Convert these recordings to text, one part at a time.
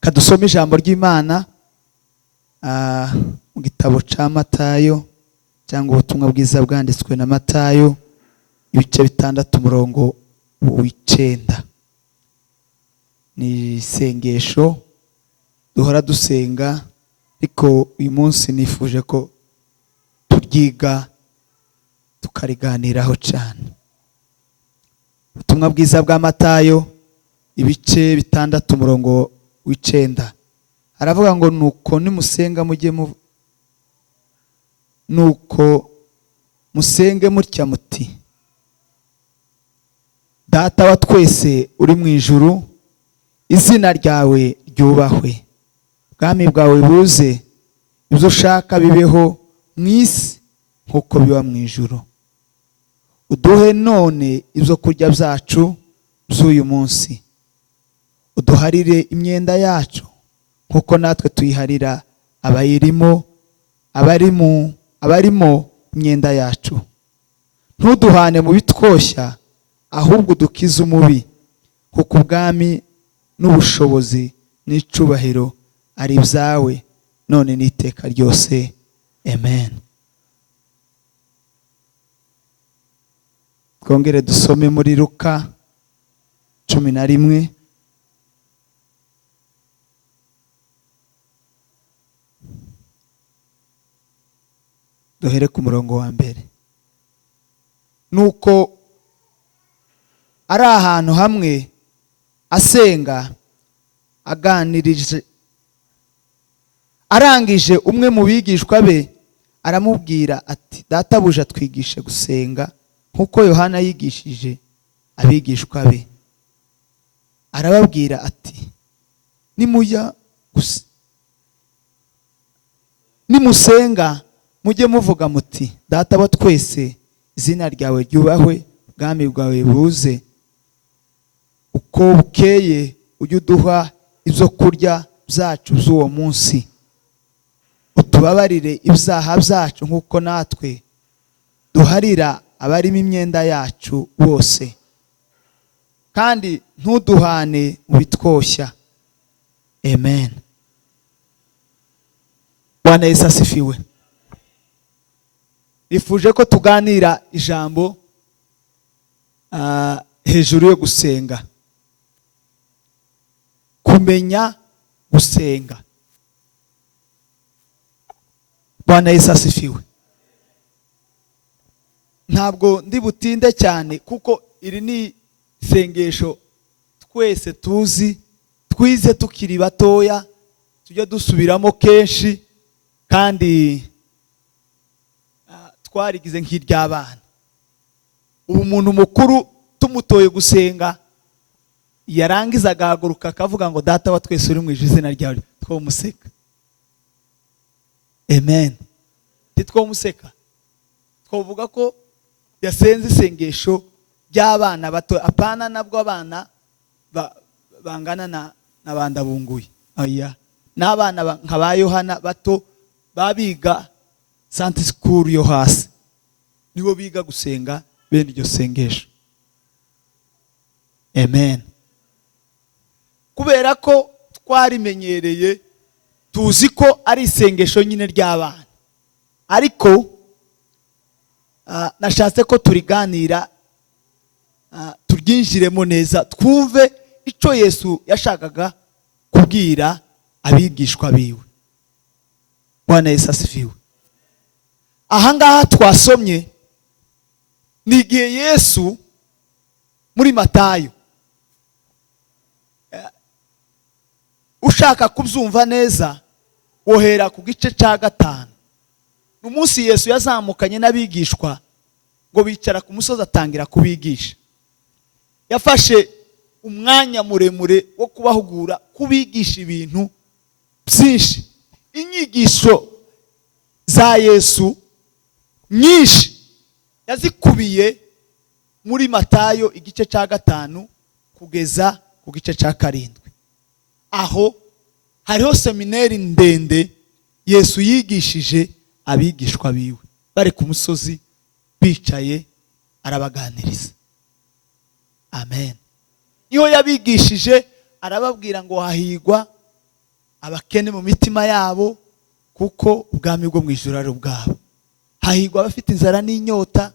Kadusome ijambo ry'Imana mu gitabo ca Matayo cyangwa ubutumwa bwiza bwanditswe na Matayo ibice 6 umurongo w'9. Ni isengesho duhora dusenga, ariko uyu munsi nifuje ko turyiga tukariganiraho cyane. Ubutumwa bwiza bwa Matayo ibice 6 umurongo w'9 aravuga ngo nuko nimusenga mujye nuko musenge mutya muti: Data wa twese uri mu ijuru, izina ryawe ryubahwe, ubwami bwawe buze, ibyo ushaka bibeho mu isi nk'uko biba mu ijuru. Uduhe none ibyo kurya byacu by'uyu munsi, uduharire imyenda yacu nk'uko natwe tuyiharira abarimo imyenda yacu. Ntuduhane mu bitwoshya, ahubwo dukize umubi, kuko ubwami n'ubushobozi n'icubahiro ari ibyawe none n'iteka ryose. Amen. Twongere dusome muri Luka 11. Duhere ku murongo wa mbere. Nuko ari ahantu hamwe asenga arangije, umwe mu bigishwa be aramubwira ati: Databuja, twigishe gusenga nk'uko Yohana yigishije abigishwa be. Arababwira ati: nimusenga mujye muvuga muti: Data wa twese, izina ryawe ryubahwe, ubwami bwawe buze, uko bukeye ujye uduha ibyo kurya byacu by'uwo munsi, utubabarire ibyaha byacu nk'uko natwe duharira abarimo imyenda yacu bose, kandi ntuduhane mu bitwoshya. Amen. Bwana Yesu asifiwe. Nifuje ko tuganira ijambo hejuru yo gusenga. Kumenya gusenga. Bwana Yesu asifiwe. Ntabwo ndi butinde cyane, kuko iri ni isengesho twese tuzi, twize tukiri batoya, tujya dusubiramo kenshi, kandi twarigize nk'iry'abana. Ubu umuntu mukuru tumutoye gusenga, yarangiza agahaguruka akavuga ngo: Data wa twese uri mu ijuru, izina ryawe, twomuseka. Amen. Titwomuseka, twovuga ko yasenze isengesho ry'abana bato, apana nabwo abana bangana na bandabunguye. Oya, n'abana nka ba Yohana bato babiga Sunday school yo hasi, nibo biga gusenga bene iryo sengesho. Amen. Kubera ko twarimenyereye, tuzi ko ari isengesho nyine ry'abana, ariko nashatse ko turiganira, turyinjiremo neza, twumve icyo Yesu yashakaga kubwira abigishwa biwe. Bwana Yesu asifiwe. Ahangaha twasomye ni igihe Yesu muri Matayo, ushaka kubyumva neza wohera ku gice cya 5. Umunsi Yesu yazamukanye n'abigishwa ngo bicara ku musozi atangira kubigisha. Yafashe umwanya muremure wo kubahugura, kubigisha ibintu byinshi. Inyigisho za Yesu nyinshi yazikubiye muri Matayo igice cya 5 kugeza ku gice cya 7. Aho hariho seminari ndende Yesu yigishije abigishwa biwe bari ku musozi bicaye arabaganiriza. Amen. Iyo yabigishije arababwira ngo hahigwa abakene mu mitima yabo, kuko ubwami bwo mu ijuru ari ubwabo. Hahirwa abafite inzara n'inyota,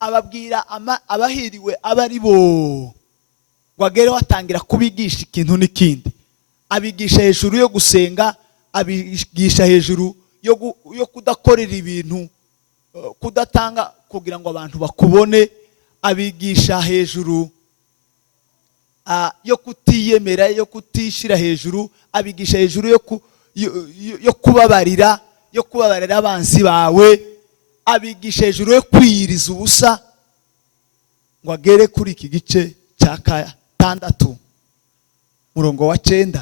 ababwira abahiriwe abari bo. Ngo agereho atangira kubigisha ikintu n'ikindi. Abigisha hejuru yo gusenga, abigisha hejuru yo kudakorera ibintu, kudatanga kugira ngo abantu bakubone, abigisha hejuru yo kutiyemera, yo kutishira hejuru, abigisha hejuru yo kubabarira, abanzi bawe, abigisha hejuru yo kwiyiriza ubusa. Ngo agere kuri iki gice cya 6 murongo wa 9,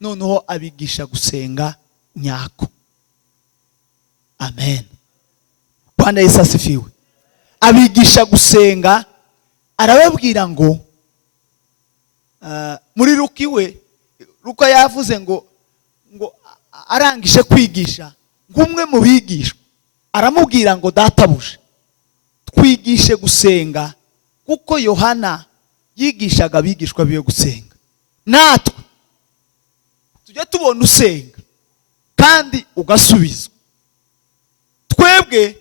noneho abigisha gusenga nyako. Amen. Bwana Yesu asifiwe. Abigisha gusenga, arababwira ngo muri Luka yavuze ngo arangije kwigisha, ngumwe mu bigishwa aramubwira ngo databuje, twigishe gusenga kuko Yohana yigishaga abigishwa biyo gusenga. Natwe tujya tubona usenga kandi ugasubizwa. Twebwe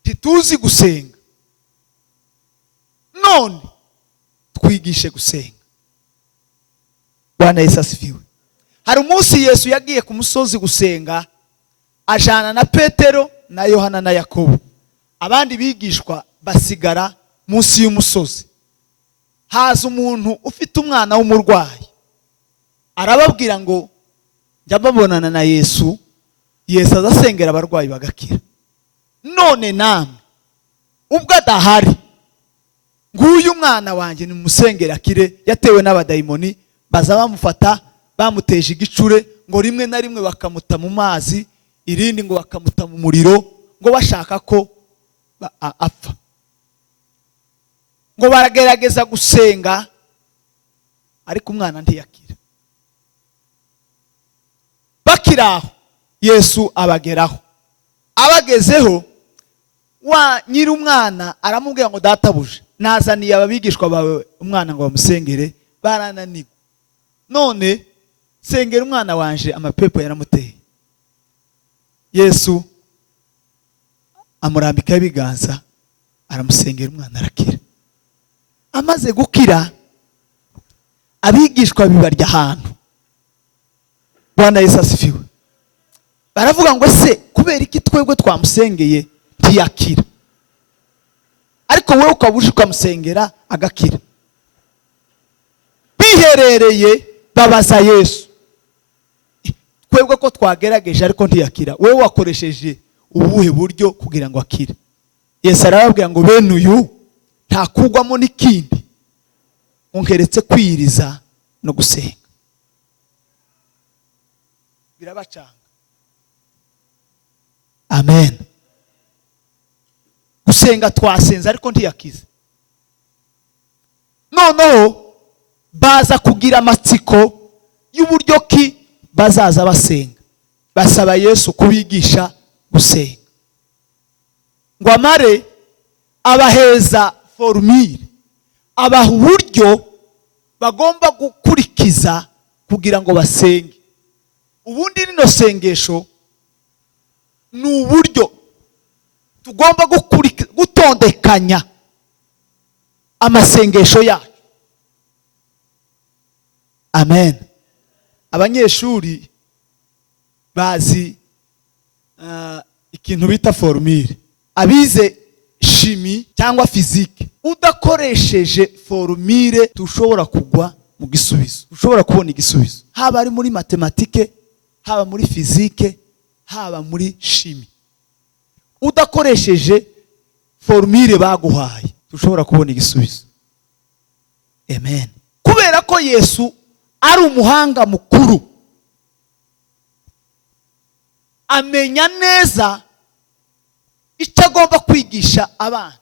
ntituzi gusenga, none twigishe gusenga. Bwana Yesu asifiwe. Hari umunsi Yesu yagiye ku musozi gusenga, ajana na Petero na Yohana na Yakobo. Abandi bigishwa basigara munsi y'umusozi. Haza umuntu ufite umwana w'umurwayi, arababwira ngo njya babonana na Yesu, Yesu azasengera abarwayi bagakira. None namwe ubwo adahari, nguyu mwana wanjye nimusengera akire, yatewe n'abadayimoni, baza bamufata bamuteje igicure, ngo rimwe na rimwe bakamuta mu mazi, irindi ngo bakamuta mu muriro, ngo bashaka ko apfa. Ngo baragerageza gusenga ariko umwana ntiyakira. Bakiraho Yesu abageraho, abagezeho wa nyiri umwana aramubwira ngo databuje, nazaniye ababigishwa bawe umwana ngo bamusengere, barananiwe. None sengera umwana wanje, amapepo yaramuteye. Yesu amurambikaho ibiganza, aramusengera, umwana arakira. Amaze gukira, abigishwa bibarya ahantu. Bwana Yesu asifiwe. Baravuga ngo se kubera iki twebwe twamusengeye ntiyakira, ariko wowe ukabuje ukamusengera agakira? Biherereye babaza Yesu, twebwe ko twagerageje ariko ntiyakira, wowe wakoresheje ubuhe buryo kugira ngo akire? Yesu arababwira ngo bene uyu ntakugwamo n'ikindi, unkeretse kwiriza no gusenga. Birabacanga. Amen. Gusenga twasenze ariko ntiyakize. Noneho baza kugira amatsiko y'uburyo ki bazaza basenga, basaba Yesu kubigisha gusenga. Ngo amare abaheza formule, abaha uburyo bagomba gukurikiza kugira ngo basenge. Ubundi rino sengesho ni uburyo tugomba gutondekanya amasengesho yacu. Amen. Abanyeshuri bazi ikintu bita formule. Abize shimi cyangwa fizike, udakoresheje formule tushobora kugwa mu gisubizo, ushobora kubona igisubizo, haba ari muri matematike, haba muri fizike, haba muri shimi. Udakoresheje formule baguhaye tushobora kubona igisubizo. Amen. Kubera ko Yesu ari umuhanga mukuru, amenya neza icyo agomba kwigisha abana,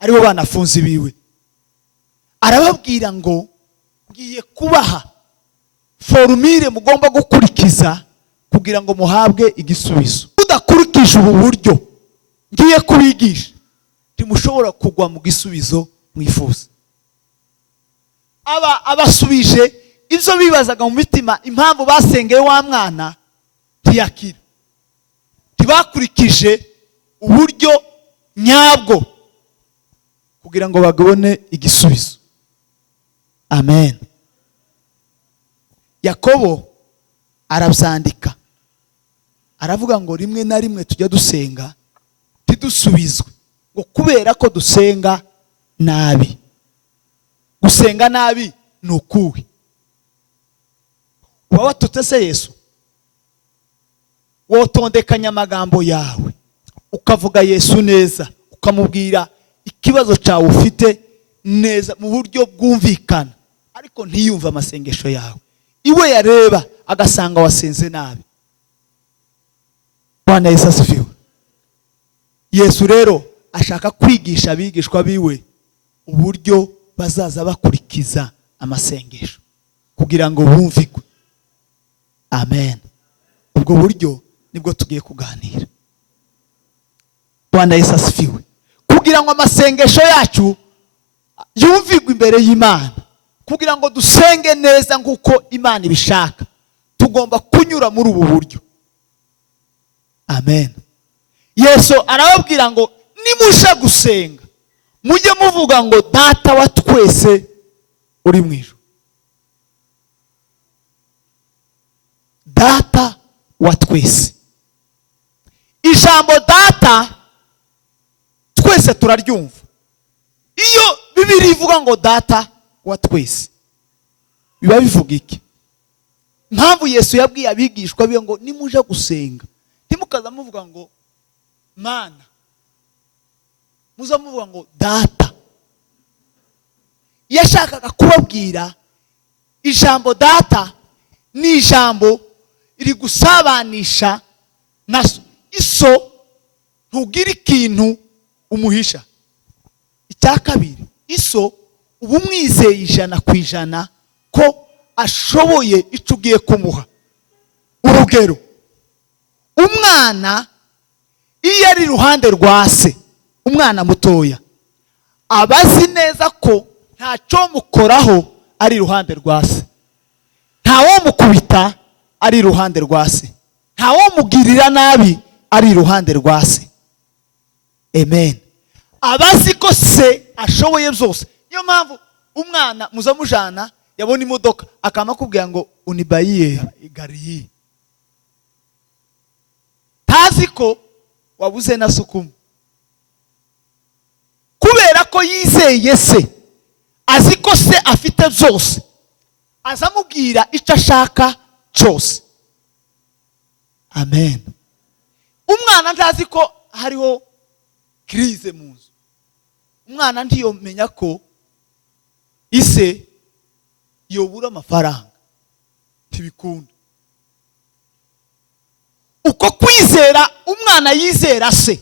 aribo banafunzi biwe. Arababwira ngo ngiye kubaha formule mugomba gukurikiza kugira ngo muhabwe igisubizo. Udakurikije ubu buryo ngiye kubigisha, ntimushobora kugwa mu gisubizo mwifuza. Abasubije ibyo bibazaga mu mitima, impamvu basengeye wa mwana ntiyakira, ntibakurikije uburyo nyabwo kugira ngo bagabone igisubizo. Amen. Yakobo arabyandika, aravuga ngo rimwe na rimwe tujya dusenga ntidusubizwe, ngo kubera ko dusenga nabi. Gusenga nabi ni ukuwe? Uba watutse se Yesu? Wotondekanya amagambo yawe ukavuga Yesu neza, ukamubwira ikibazo cyawe ufite neza mu buryo bwumvikana, ariko ntiyumve amasengesho yawe. Iwe yareba agasanga wasenze nabi. Bwana Yesu asifiwe. Yesu rero ashaka kwigisha abigishwa biwe uburyo bazaza bakurikiza amasengesho kugira ngo bumvikwe. Amen. Ubwo buryo nibwo tugiye kuganira. Bwana Yesu asifiwe. Kugira ngo amasengesho yacu yumvikwe imbere y'Imana, kugira ngo dusenge neza nk'uko Imana ibishaka, tugomba kunyura muri ubu buryo. Amen. Yesu arababwira ngo nimusha gusenga mujye muvuga ngo Data wa twese uri mu ijuru. Data wa twese. Ijambo data twese turaryumva. Iyo Bibiliya ivuga ngo Data wa twese, biba bivuga iki? Impamvu Yesu yabwiye abigishwa biwe ngo nimuje gusenga ntimukaza muvuga ngo Mana, muza muvuga ngo Data. Yashakaga kubabwira ijambo Data ni ijambo iri gusabanisha na so. Iso ntugira ikintu umuhisha. Icya kabiri, iso uba umwizeye 100% ko ashoboye icyo ugiye kumuha. Urugero, umwana iyo ari iruhande rwa se, umwana mutoya abazi neza ko ntacyo mukoraho ari iruhande rwa se, ntawo mukubita ari iruhande rwa se, ntawo mugirira nabi ari iruhande rwa se. Amen. Abazi ko se ashoboye byose. Niyo mpamvu umwana muzamujana yabona imodoka akama kubwira ngo unibayiye igariye, tazi ko wabuze na sukumu, kubera ko yizeye se, azi ko se afite byose, azamubwira icyo ashaka cyose. Amen. Umwana ntazi ko hariho krize mu nzu. Umwana ntiyomenya ko ise yobura amafaranga, ntibikunda. Uko kwizera umwana yizera se,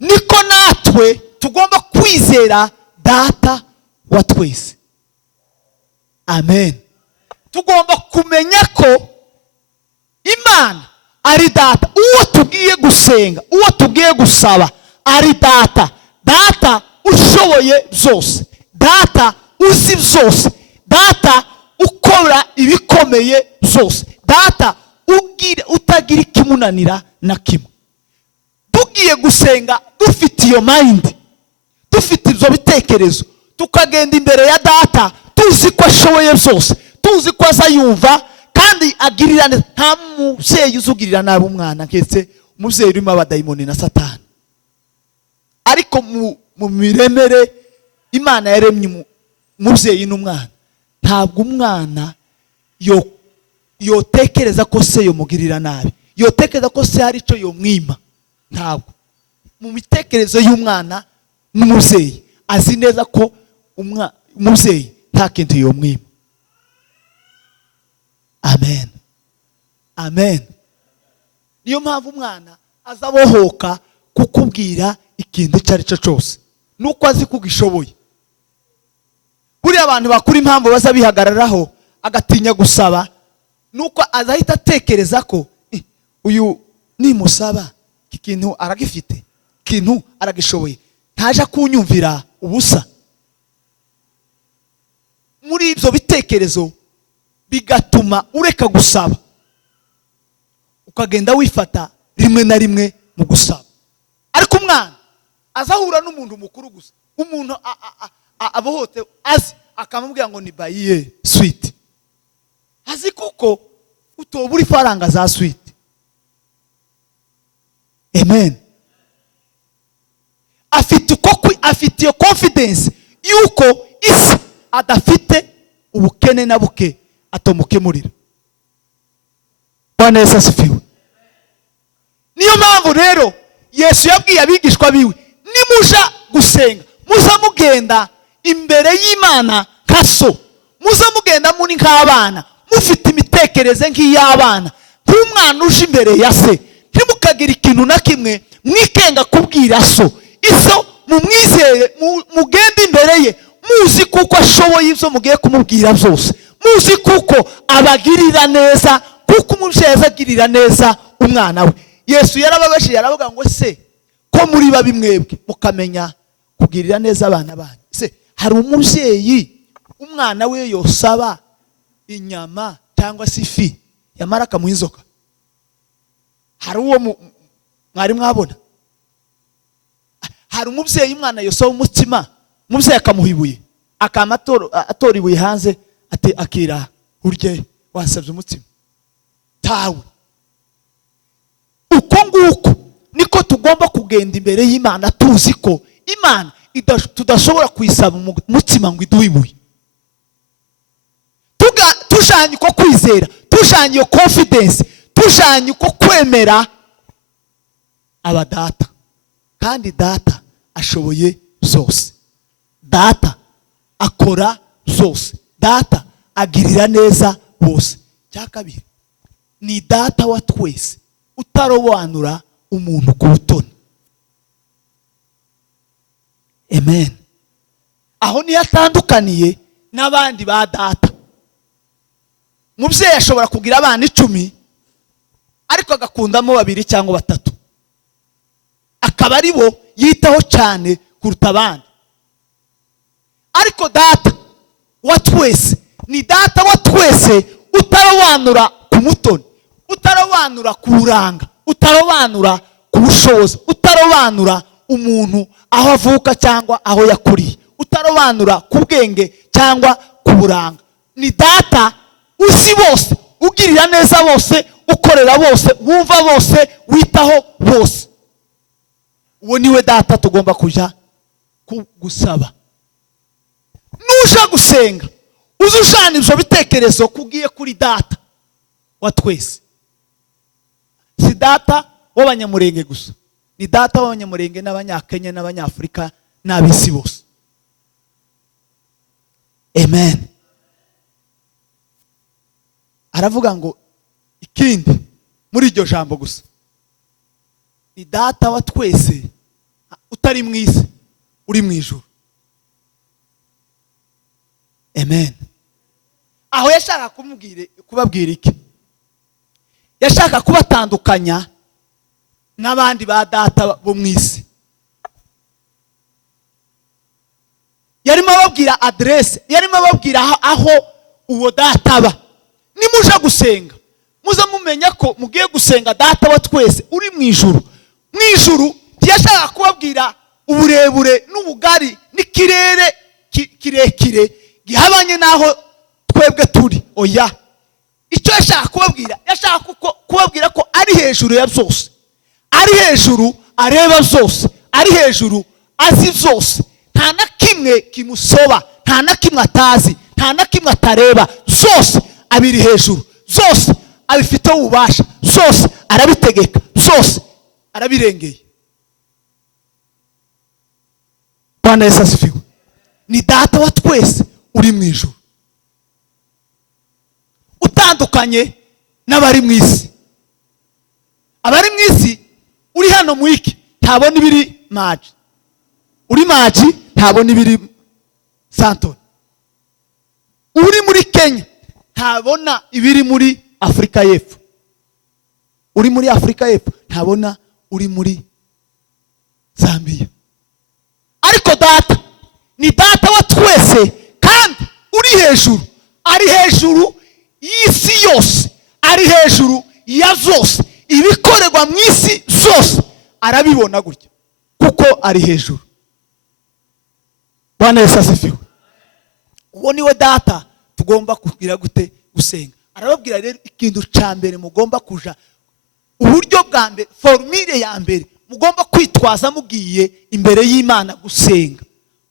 niko natwe tugomba kwizera Data wa twese. Amen. Tugomba kumenya ko Imana ari Data. Uwo tugiye gusenga, uwo tugiye gusaba ari Data. Data ushoboye byose, Data uzi byose, Data ukora ibikomeye byose, Data utagira ikimunanira na kimwe. Tugiye gusenga dufite iyo mind, dufite ibyo bitekerezo, tukagenda imbere ya Data tuzi ko ashoboye byose, tuzi ko azayumva kandi agirira neza. Nta mubyeyi uzugirira nabi umwana nketse umubyeyi urimo abadayimoni na Satani. Ariko mu miremere Imana yaremye umubyeyi n'umwana, ntabwo umwana yotekereza ko se yomugirira nabi, yotekereza ko se hari icyo yomwima. Ntabwo. Mu mitekerezo y'umwana n'umubyeyi azi neza ko umubyeyi nta kintu yomwima. Amen. Amen. Niyo mpamvu umwana azabohoka kukubwira ikintu icyo ari cyo cyose, nuko azi ko ugishoboye. Buriya abantu bakuru impamvu baza bihagararaho agatinya gusaba, nuko azahita atekereza ko uyu nimusaba ikintu aragifite, ikintu aragishoboye, ntaje kunyumvira ubusa. Muri ibyo bitekerezo bigatuma ureka gusaba ukagenda wifata rimwe na rimwe mu gusaba. Ariko umwana azahura n'umuntu mukuru gusa, umuntu abohote azi akamubwira ngo ni bayiye sweet, azi kuko utobura ifaranga za sweet. Amen. Afite iyo confidence yuko isi adafite ubukene na buke atomukemurira. Bwana Yesu asifiwe. Niyo mpamvu rero Yesu yabwiye abigishwa biwe, nimuja gusenga muza mugenda imbere y'Imana nka so, muza mugenda muri nk'abana, mufite imitekerereze nk'iy'abana, nk'umwana uje imbere ya se. Ntimukagira ikintu na kimwe mwikenga kubwira so. Iso mumwizeye, mugende imbere ye muzi kuko ashoboye ibyo mugiye kumubwira byose, muzi kuko abagirira neza, kuko umubyeyi azagirira neza umwana we. Yesu yarababashije aravuga ngo se ko muri babi mwebwe mukamenya kugirira neza abana banyu, se hari umubyeyi umwana we yosaba inyama cyangwa se ifi yamara akamuha inzoka? Hari uwo mwari mwabona? Hari umubyeyi umwana yosaba umutsima, umubyeyi akamuha ibuye, akama atora ibuye hanze ati akira urye wasabye umutsima? Tawe. Uko nguko niko tugomba kugenda imbere y'Imana, tuzi ko Imana tudashobora kuyisaba umutsima ngo iduhe ibuye. Tujanye ko kwizera, tujanye iyo confidence, tujanye ko kwemera abadata. Kandi data ashoboye zose, data akora zose, data agirira neza bose. Cya kabiri, ni data wa twese, utarobanura umuntu ku butoni. Amen. Aho niyo atandukaniye n'abandi ba data. Umubyeyi ashobora kugira abana 10 ariko agakundamo 2 cyangwa 3, akaba ari bo yitaho cyane kuruta abandi. Ariko data wa twese ni data wa twese, utarobanura ku mutoni, utarobanura ku buranga, utarobanura ku bushobozi, utarobanura umuntu aho avuka cyangwa aho yakuriye, utarobanura ku bwenge cyangwa ku buranga. Ni data uzi bose, ugirira neza bose, ukorera bose, wumva bose, witaho bose. Uwo niwe data tugomba kuja gusaba. Nuja gusenga uzujana ibyo bitekerezo kugiye kuri data wa twese. Si data w'abanyamurenge gusa, ni data w'abanyamurenge n'abanyakenya n'abanyafrika n'abisi bose. Amen. Aravuga ngo ikindi muri iryo jambo gusa, ni data wa twese utari mwisi, uri mu ijuru. Amen. Aho yashaka kubabwira iki? Yashaka kubatandukanya n'abandi ba data bo mwisi. Yarimo ababwira adresse, yarimo ababwira aho uwo data aba. Nimuja gusenga muza mumenya ko mugiye gusenga data wa twese uri mu ijuru. Mu ijuru yashaka kubabwira uburebure n'ubugari n'ikirere kirekire gihabanye naho twebwe turi. Oya, icyo yashaka kubabwira, yashaka kubabwira ko ari hejuru ya byose, ari hejuru areba byose, ari hejuru azi byose. Nta na kimwe kimusoba, nta na kimwe atazi, nta na kimwe atareba. Zose abiri hejuru, zose abifite ububasha, zose arabitegeka, zose arabirengeye. Bwana Yesu asifiwe. Ni data wa twese uri mu ijuru, utandukanye n'abari mu isi. Abari mu isi uri hano mu iki ntabona ibiri maji, uri maji ntabona ibiri Santoni. Uri muri Kenya ntabona ibiri muri Afrika y'Epfo, uri muri Afrika y'Epfo ntabona uri muri Zambia. Ariko data ni data wa twese kandi uri hejuru, ari hejuru byose, ari hejuru ya zose, ibikorerwa mu isi zose arabibona gutya kuko ari hejuru. Bwana Yesu asifiwe. Uwo niwe data tugomba kugira gute gusenga. Arababwira rero ikintu cya mbere mugomba kuja, uburyo bwa mbere, formule ya mbere mugomba kwitwaza mugiye imbere y'Imana gusenga.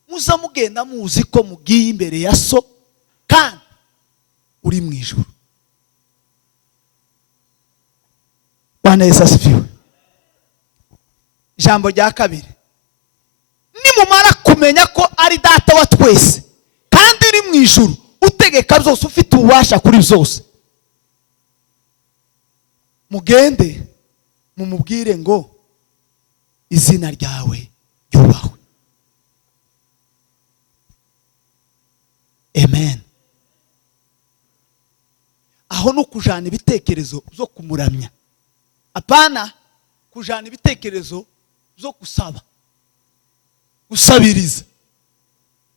Muza mugenda muzi ko mugiye imbere ya so kandi uri mu ijuru. Bwana Yesu asifiwe. Ijambo rya kabiri, nimumara kumenya ko ari data wa twese kandi uri mu ijuru utegeka byose, ufite ububasha kuri byose, mugende mumubwire ngo izina ryawe ryubahwe. Amen. Aho no kujana ibitekerezo byo kumuramya, apana kujana ibitekerezo byo gusaba, gusabiriza.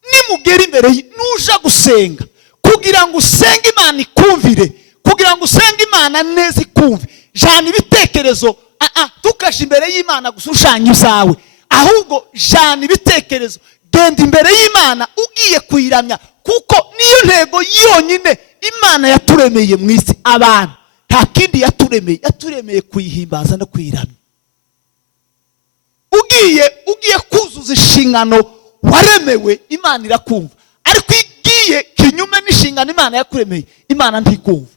Nimugera imbere nuja gusenga kugira ngo usenge Imana ikumvire, kugira ngo usenge Imana neza ikumve, jana ibitekerezo tukaje imbere y'Imana gusushanya izawe, ahubwo jana ibitekerezo, genda imbere y'Imana ugiye kuyiramya, kuko niyo ntego yonyine Imana yaturemeye mu isi. Abantu nta kindi yaturemeye kuyihimbaza no kuyiramya. Ugiye kuzuza inshingano waremewe, Imana irakumva. Ariko igiye kinyume n'inshingano Imana yakuremeye, Imana ntikumva.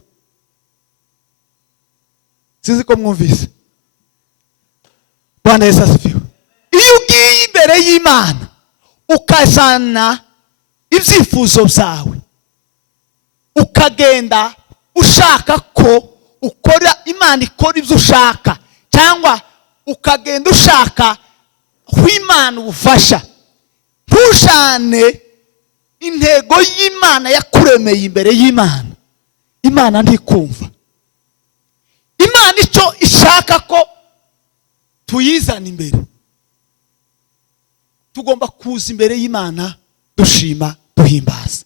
Sizi ko mwumvise. Bwana Yesu asifiwe. Iyo ugiye imbere y'Imana ukazana ibyifuzo byawe, ukagenda ushaka ko ukora, Imana ikora ibyo ushaka, cyangwa ukagenda ushaka kw'Imana ubufasha, ntujane intego y'Imana yakuremeye imbere y'Imana, Imana ntikumva. Imana icyo ishaka ko tuyizana imbere, tugomba kuza imbere y'Imana dushima, duhimbaza.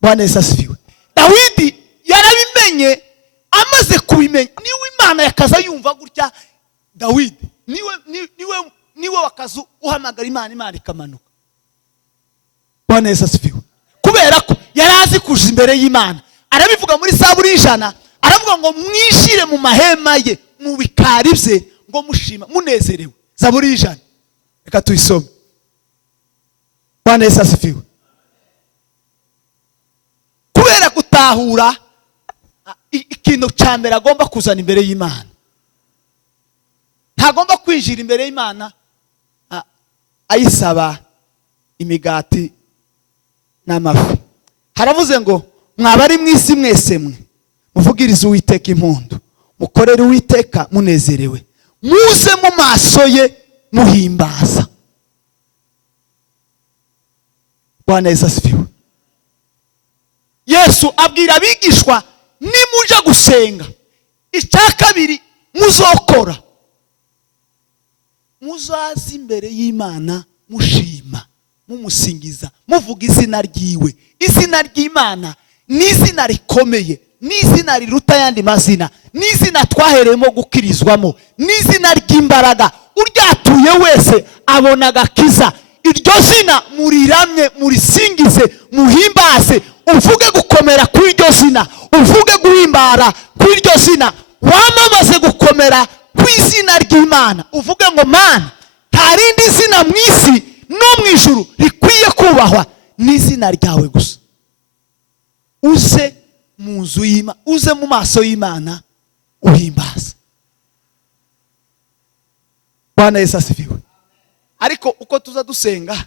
Bwana Yesu asifiwe. Dawidi yarabimenye, amaze kubimenya niwe Imana yakaza yumva gutya. Dawidi niwe wakaza uhamagara Imana, Imana ikamanuka. Bwana Yesu asifiwe. Kubera ko yarazi kuja imbere y'Imana. Arabivuga muri Zaburi 100, aravuga ngo mwishire mu mahema ye, mu bikari bye, ngo mushima munezerewe. Zaburi 100. Reka tuyisome. Bwana Yesu asifiwe. Kubera gutahura ikintu cya mbere agomba kuzana imbere y'Imana, ntagomba kwinjira imbere y'Imana ayisaba imigati n'amafi. Haravuze ngo mwabari mu isi mwese mwe muvugirize Uwiteka impundu, mukorere Uwiteka munezerewe, muze mu maso ye muhimbaza. Bwana Yesu asifiwe. Yesu abwira abigishwa, nimuja gusenga, icya kabiri muzokora, muzaza imbere y'Imana mushima, mumusingiza, muvuga izina ryiwe. Izina ry'Imana ni izina rikomeye, ni izina riruta yandi mazina, ni izina twahereyemo gukirizwamo, ni izina ry'imbaraga. Uryatuye wese abona agakiza. Iryo zina muriramye, murisingize, muhimbaze, uvuge gukomera kw'iryo zina, uvuge guhimbara kw'iryo zina, wamamaze gukomera kw'izina ry'Imana, uvuge ngo Mana, nta rindi zina mu isi no mu ijuru rikwiye kubahwa, n'izina ryawe gusa. Uze mu nzu y'Imana, uze mu maso y'Imana uhimbaza. Bwana Yesu asifiwe. Ariko uko tuza dusenga,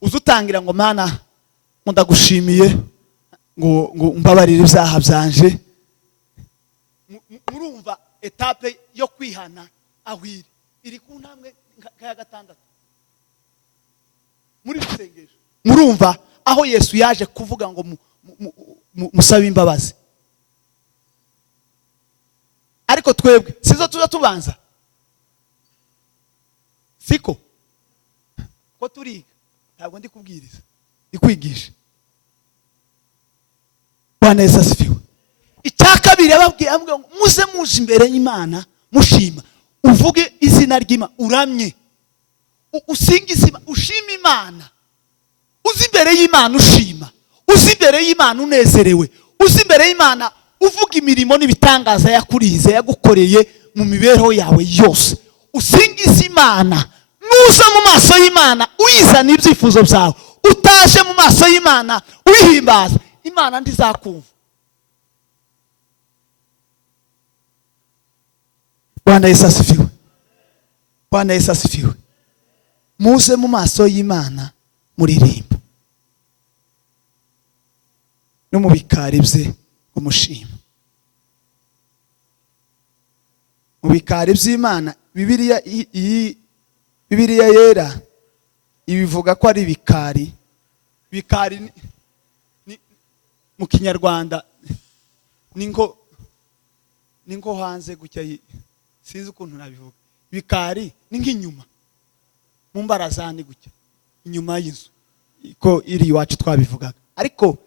uzutangira ngo Mana, ndagushimiye ngo mbabarire ibyaha byanje. Murumva etape yo kwihana ahwiri iri ku ntambwe ya 6 muri gusengesha. Murumva aho Yesu yaje kuvuga ngo musabe imbabazi. Ariko twebwe sizo tuza tubanza, siko ko turiga, ntabwo ndi kubwiriza, ikwigisha. Bwana Yesu asifiwe. icya kabiri yababwiye ngo muze muje imbere y'Imana mushima, uvuge izina ry'Imana, uramye, usingize Imana, ushima Imana, uzi imbere y'Imana ushima, uzi imbere y'Imana unezerewe, uzi imbere y'Imana uvuga imirimo n'ibitangaza yakurize yagukoreye mu mibereho yawe yose. Usingize Imana, nuza mu maso y'Imana uyizana ibyifuzo byawe, utaje mu maso y'Imana uyihimbaza, Imana ndizakumva. Bwana Yesu asifiwe. Bwana Yesu asifiwe. Muze mu maso y'Imana muririmba no mu bikari bye umushima. Mu bikari by'Imana Bibiliya yera ibivuga ko ari bikari. Bikari mu Kinyarwanda ningo hanze gutya, sinzi ukuntu nabivuga. Bikari ni nk'inyuma mu mbarazani gutya, inyuma y'inzu ko iri iwacu twabivugaga. Ariko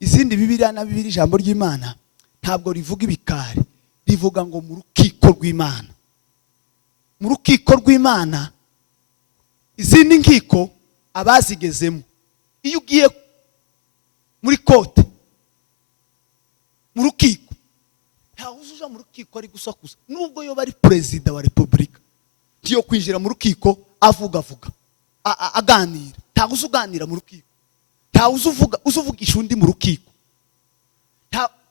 izindi Bibiliya na Bibiliya ijambo ry'Imana ntabwo rivuga ibikari, rivuga ngo mu rukiko rw'Imana. Mu rukiko rw'Imana, izindi nkiko abazigezemo, iyo ugiye muri kote mu rukiko, ntawe uzuja mu rukiko ari gusakuza, nubwo yo bari perezida wa repubulika, ntiyo kwinjira mu rukiko avuga aganira. Ntawe uzuganira mu rukiko, ntawe uzuvugisha undi mu rukiko.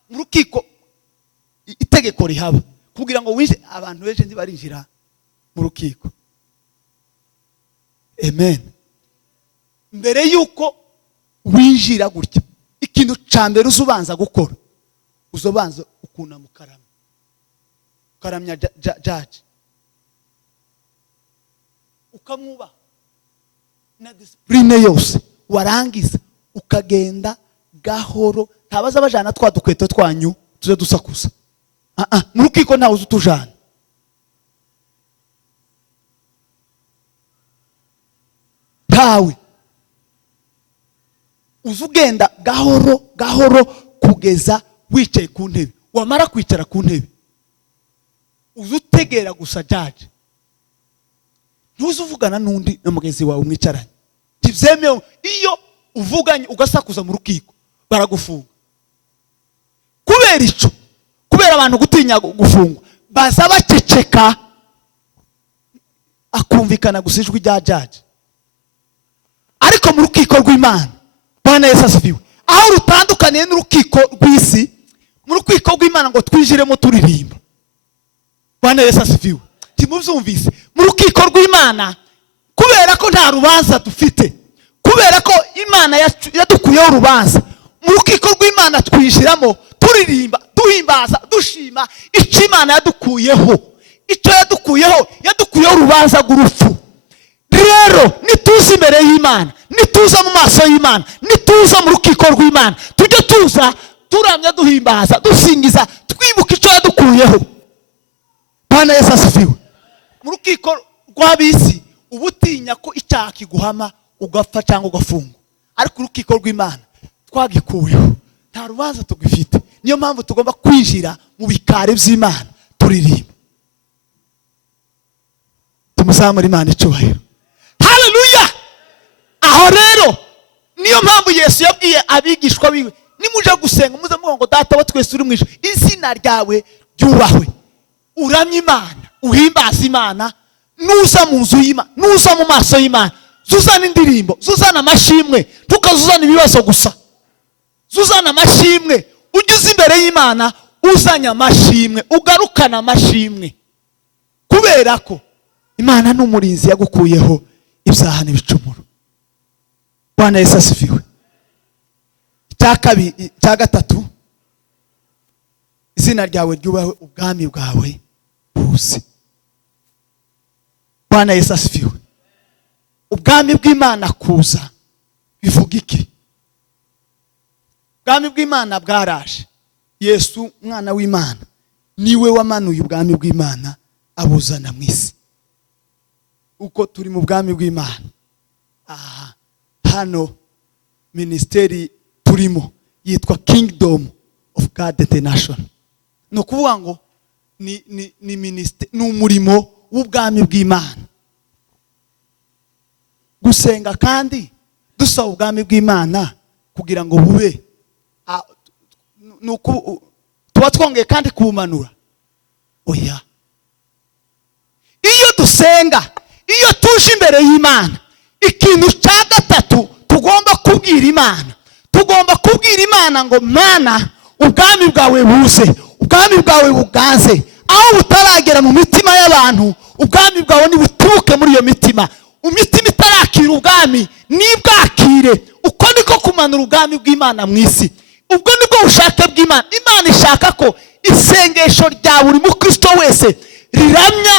Mu rukiko itegeko rihaba kugira ngo winjire, abantu benshi ntibarinjira mu rukiko. Amen. Mbere yuko winjira gutya, ikintu cya mbere uzubanza gukora, uzobanza ukuna mukaramya judge, ukamwubaha na discipline yose, warangiza ukagenda gahoro. Ntabaza bajana twa dukweto twanyu tuze dusakuza. Mu rukiko ntawe uzutujana. Ntawe uzugenda gahoro gahoro kugeza wicaye ku ntebe. Wamara kwicara ku ntebe uzutegera gusa judge, ntuzuvugana n'undi na mugenzi wawe mwicaranye. Tivyemewe. Iyo uvuganye ugasakuza mu rukiko baragufunga. Kubera ico, kubera abantu gutinya gufungwa, baza baceceka akumvikana gusa ijwi rya judge. Ariko mu rukiko rw'Imana, Bwana Yesu asifiwe, aho rutandukaniye n'urukiko rw'isi, mu rukiko rw'Imana ngo twinjiremo turirimba. Bwana Yesu asifiwe. Timuvyumvise? Mu rukiko rw'Imana, kubera ko nta rubanza dufite, kubera ko Imana yadukuyeho urubanza, mu rukiko rw'Imana twinjiramo turirimba, duhimbaza, dushima icyo Imana yadukuyeho. Icyo yadukuyeho urubanza rw'urupfu. Rero nituza imbere y'Imana, nituza mu maso y'Imana, nituza mu rukiko rw'Imana, tujye tuza turamya, duhimbaza, dusingiza, twibuka icyo yadukuyeho. Bwana Yesu asifiwe. Mu rukiko rw'abisi ubutinya ko icyaha kiguhama ugapfa cyangwa ugafungwa, ariko urukiko rw'Imana twagikuyeho, nta rubanza tugifite. Niyo mpamvu tugomba kwinjira mu bikari by'Imana turirimba, tumuzamura Imana icyubahiro. Haleluya. Aho rero niyo mpamvu Yesu yabwiye abigishwa biwe, nimuja gusenga muze muvuga ngo Data wa twese uri mu ijuru, izina ryawe ryubahwe. Uramye Imana, uhimbaza Imana, nuza mu nzu y'Imana, nuza mu maso y'Imana, zuzana indirimbo, zuzana amashimwe, tukazuzana ibibazo gusa. Zuzana amashimwe, ugeze imbere y'Imana uzanya amashimwe, ugarukana amashimwe, kubera ko Imana n'umurinzi yagukuyeho ibyaha n'ibicumuro. Bwana Yesu asifiwe. Cya gatatu, izina ryawe ryubahwe, ubwami bwawe buze. Bwana Yesu asifiwe. Ubwami bw'Imana kuza bivuga iki? Ubwami bw'Imana bwaraje. Yesu mwana w'Imana niwe wamanuye ubwami bw'Imana abuzana mu isi. Uko turi mu bwami bw'Imana, hano ministeri turimo yitwa Kingdom of God International. no kuvuga ngo ni ministeri, ni umurimo w'ubwami bw'Imana. Gusenga kandi dusaba ubwami bw'Imana kugira ngo bube tuba twongeye kandi kubumanura. Oya, iyo dusenga, iyo tuje imbere y'Imana, ikintu cya gatatu tugomba kubwira Imana, tugomba kubwira Imana ngo Mana, ubwami bwawe buze, ubwami bwawe buganze. Aho butaragera mu mitima y'abantu, ubwami bwawe nibuturuke muri iyo mitima. Imitima itarakira ubwami nibwakire. Uko niko kumanura ubwami bw'Imana mu isi. Ubwo nibwo bushake bw'Imana. Imana ishaka ko isengesho rya buri mukristo wese riramya,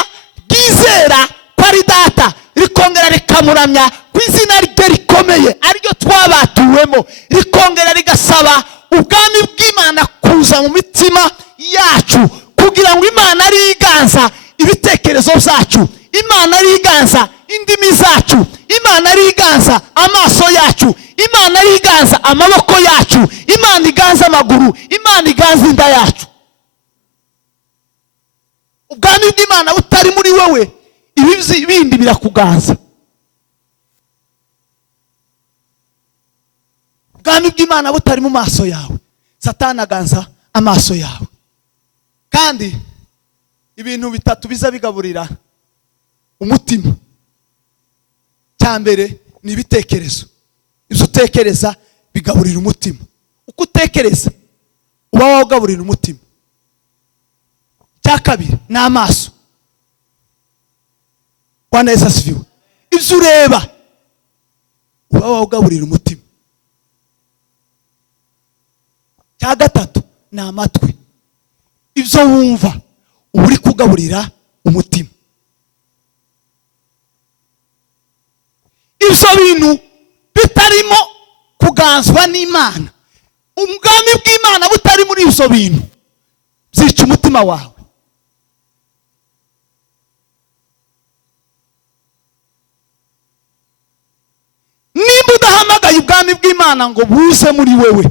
ryizera ko ari data, rikongera rikamuramya ku izina rye rikomeye ariryo twabatuwemo, rikongera rigasaba ubwami bw'Imana kuza mu mitima yacu, kugira ngo Imana ari iganza ibitekerezo byacu, Imana ari iganza indimi zacu, Imana ari iganza amaso yacu, Imana ari iganza amaboko yacu, Imana iganza amaguru, Imana iganza inda yacu. Ubwami bw'Imana butari muri wewe, ibindi birakuganza. Ubwami bw'Imana butari mu maso yawe, Satani aganza amaso yawe. Kandi ibintu bitatu biza bigaburira umutima. Cya mbere ni ibitekerezo. Ibyo utekereza bigaburira umutima. Uko utekereza uba wagaburira umutima. Cya kabiri ni amaso. Neza siviwe. Ibyo ureba uba wagaburira umutima. Cya gatatu ni amatwi. Ibyo wumva uba uri kugaburira umutima. Ibyo bintu bitarimo kuganzwa n'Imana, ubwami bw'Imana butari muri ibyo bintu, byica umutima wawe. Nimba udahamagaye ubwami bw'Imana ngo buze muri wewe,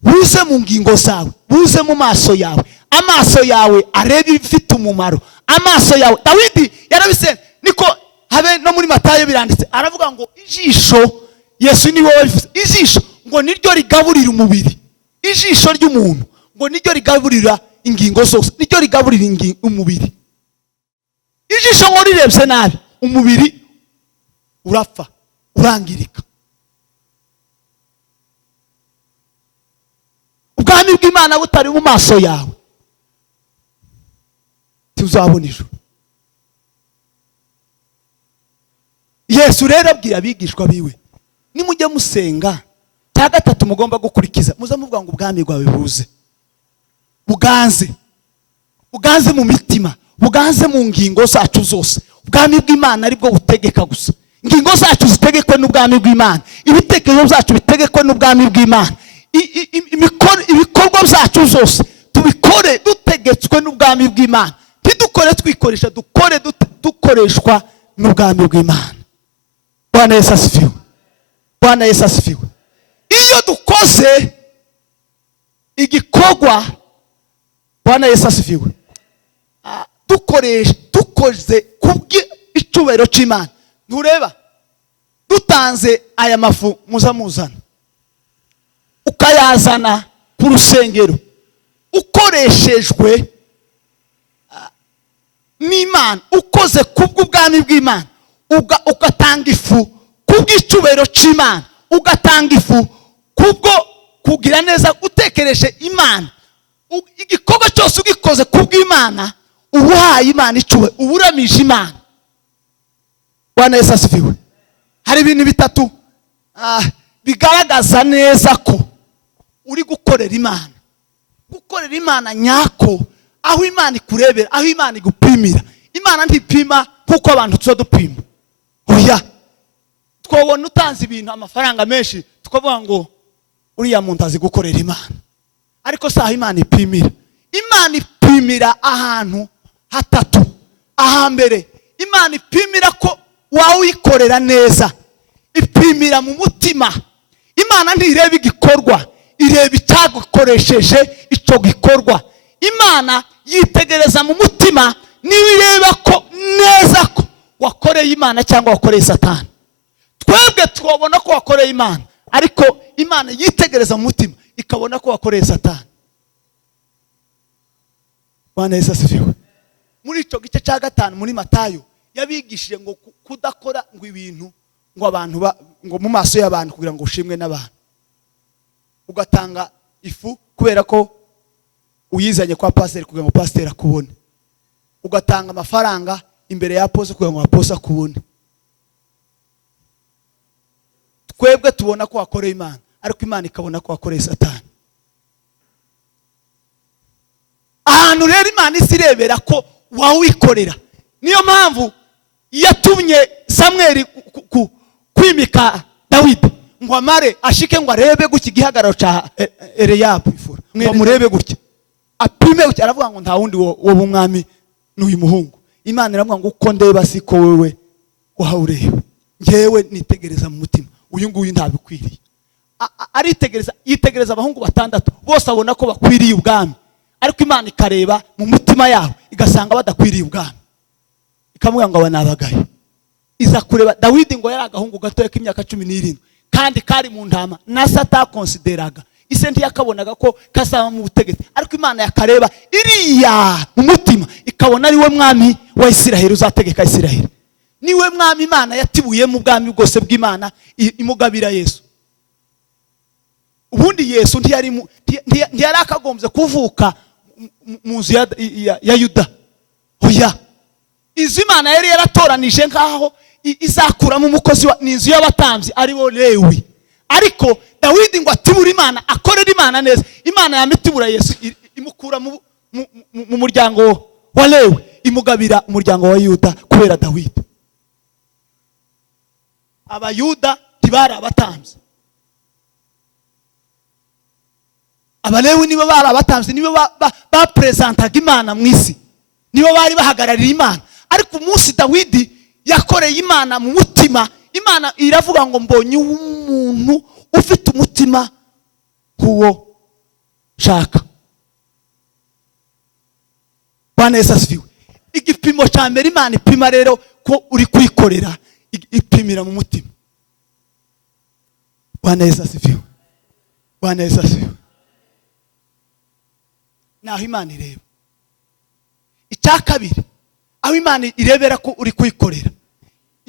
buze mu ngingo zawe, buze mu maso yawe, amaso yawe arebe ibifite umumaro. Amaso yawe, Dawidi yarabise niko habe no muri Matayo biranditse, aravuga ngo ijisho, Yesu ni wowe wifuza, ijisho ngo niryo rigaburira umubiri. Ijisho ry'umuntu ngo niryo rigaburira ingingo zose, niryo rigaburira umubiri. Ijisho ngo rirebye nabi, umubiri urapfa, urangirika. Ubwami bw'Imana butari mu maso yawe, tuzabona ijuru. Yesu rero abwira abigishwa biwe, nimujye musenga, cya gatatu mugomba gukurikiza, muza muvuga ngo ubwami bwawe buze, buganze, buganze mu mitima, buganze mu ngingo zacu zose. Ubwami bw'Imana aribwo butegeka gusa. Ingingo zacu zitegekwe n'ubwami bw'Imana, ibitekerezo byacu bitegekwe n'ubwami bw'Imana, ibikorwa byacu zose tubikore dutegetswe n'ubwami bw'Imana. Ntidukore twikoresha, dukore dukoreshwa n'ubwami bw'Imana. Bwana Yesu asifiwe. Bwana Yesu asifiwe. Iyo dukoze igikorwa, Bwana Yesu asifiwe, dukoze kubw'icubahiro cy'Imana. Ntureba dutanze aya mafu muzana, ukayazana ku rusengero, ukoreshejwe n'Imana, ukoze kubw'ubwami bw'Imana, ugatanga ifu kubw'icubahiro cy'Imana, ugatanga ifu kubwo kugira neza, utekereje Imana. Igikorwa cyose ugikoze kubw'Imana, uhaye Imana icubahiro, uburamije Imana. Bwana Yesu asifiwe. Hari ibintu bitatu bigaragaza neza ko uri gukorera Imana. Gukorera Imana nyako, aho Imana ikurebera, aho Imana igupimira. Imana ntipima kuko abantu tuzo dupima. Oya, twabona utanze ibintu amafaranga menshi, tukavuga ngo uriya muntu azi gukorera Imana. Ariko saha Imana ipimira. Imana ipimira ahantu hatatu. Ahambere, Imana ipimira ko wawe ikorera neza, ipimira mu mutima. Imana ntireba igikorwa, ireba icyagukoresheje icyo gikorwa. Imana Imana yitegereza mu mutima niba ireba ko neza ko wakoreye Imana cyangwa wakoreye Satani. Twebwe twabona ko wakoreye Imana, ariko Imana yitegereza mu mutima ikabona ko wakoreye Satani. Neza sifiwe. Muri icyo gice cya 5 muri Matayo yabigishije ngo kudakora ngo ibintu ngo abantu ngo mu maso y'abantu kugira ngo ushimwe n'abantu. Ugatanga ifu kubera ko uyizanye kwa pastor kugira ngo pastor akubone. Ugatanga amafaranga imbere ya pose kugira ngo apose akubone. Twebwe tubona ko wakoreye Imana, ariko Imana ikabona ko wakoreye Satani. Ahantu rero Imana isirebera ko wawikorera. Niyo mpamvu yatumye Samweli kwimika Dawidi ngo amare ashike ngo arebe guki gihagararo ca Eliyabu ifura. Ngo murebe gutya. Apime gutya, aravuga ngo nta wundi wo bumwami n'uyu muhungu. Imana iravuga ngo uko ndeba siko wewe wahaureba. Ngewe nitegereza mu mutima. Uyu nguyu ntabikwiriye. Aritegereza, yitegereza abahungu 6 bose abona ko bakwiriye ubwami. Ariko Imana ikareba mu mutima yabo igasanga badakwiriye ubwami. Ikamubwira ngo abanabagaye. Iza kureba Dawidi ngo yari agahungu gatoya k'imyaka 17 kandi kari mu ntama na Sata consideraga. Ise ntiyakabonaga ko kasaba mu butegetsi, ariko Imana yakareba iriya mu mutima ikabona ari we mwami wa Isiraheli uzategeka Isiraheli. Niwe mwami Imana yatibuye mu bwami bwose bw'Imana imugabira Yesu. Ubundi Yesu ntiyari akagombye kuvuka mu nzu ya Yuda. Oya, izi Imana yari yaratoranije nkaho izakuramo umukozi n'inzu y'abatambyi ari bo Lewi. Ariko Dawidi ngo atibura Imana, akorera Imana neza. Imana yamitibura Yesu imukura mu muryango wa Lewi imugabira umuryango wa Yuda kubera Dawidi. Abayuda tibara abatambyi. Abalewi nibo bari abatambyi, nibo bapresentaga Imana mu isi, nibo bari bahagararira Imana. Ariko umunsi Dawidi yakoreye Imana mu mutima, Imana iravuga ngo mbonye umuntu ufite umutima kuwo shaka. Neza sifiwe. Igipimo cya mbere Imana ipima rero ko uri kwikorera, ipimira mu mutima. Neza sifiwe. Neza sifiwe. Naho Imana ireba. Icya kabiri, aho Imana irebera ko uri kwikorera,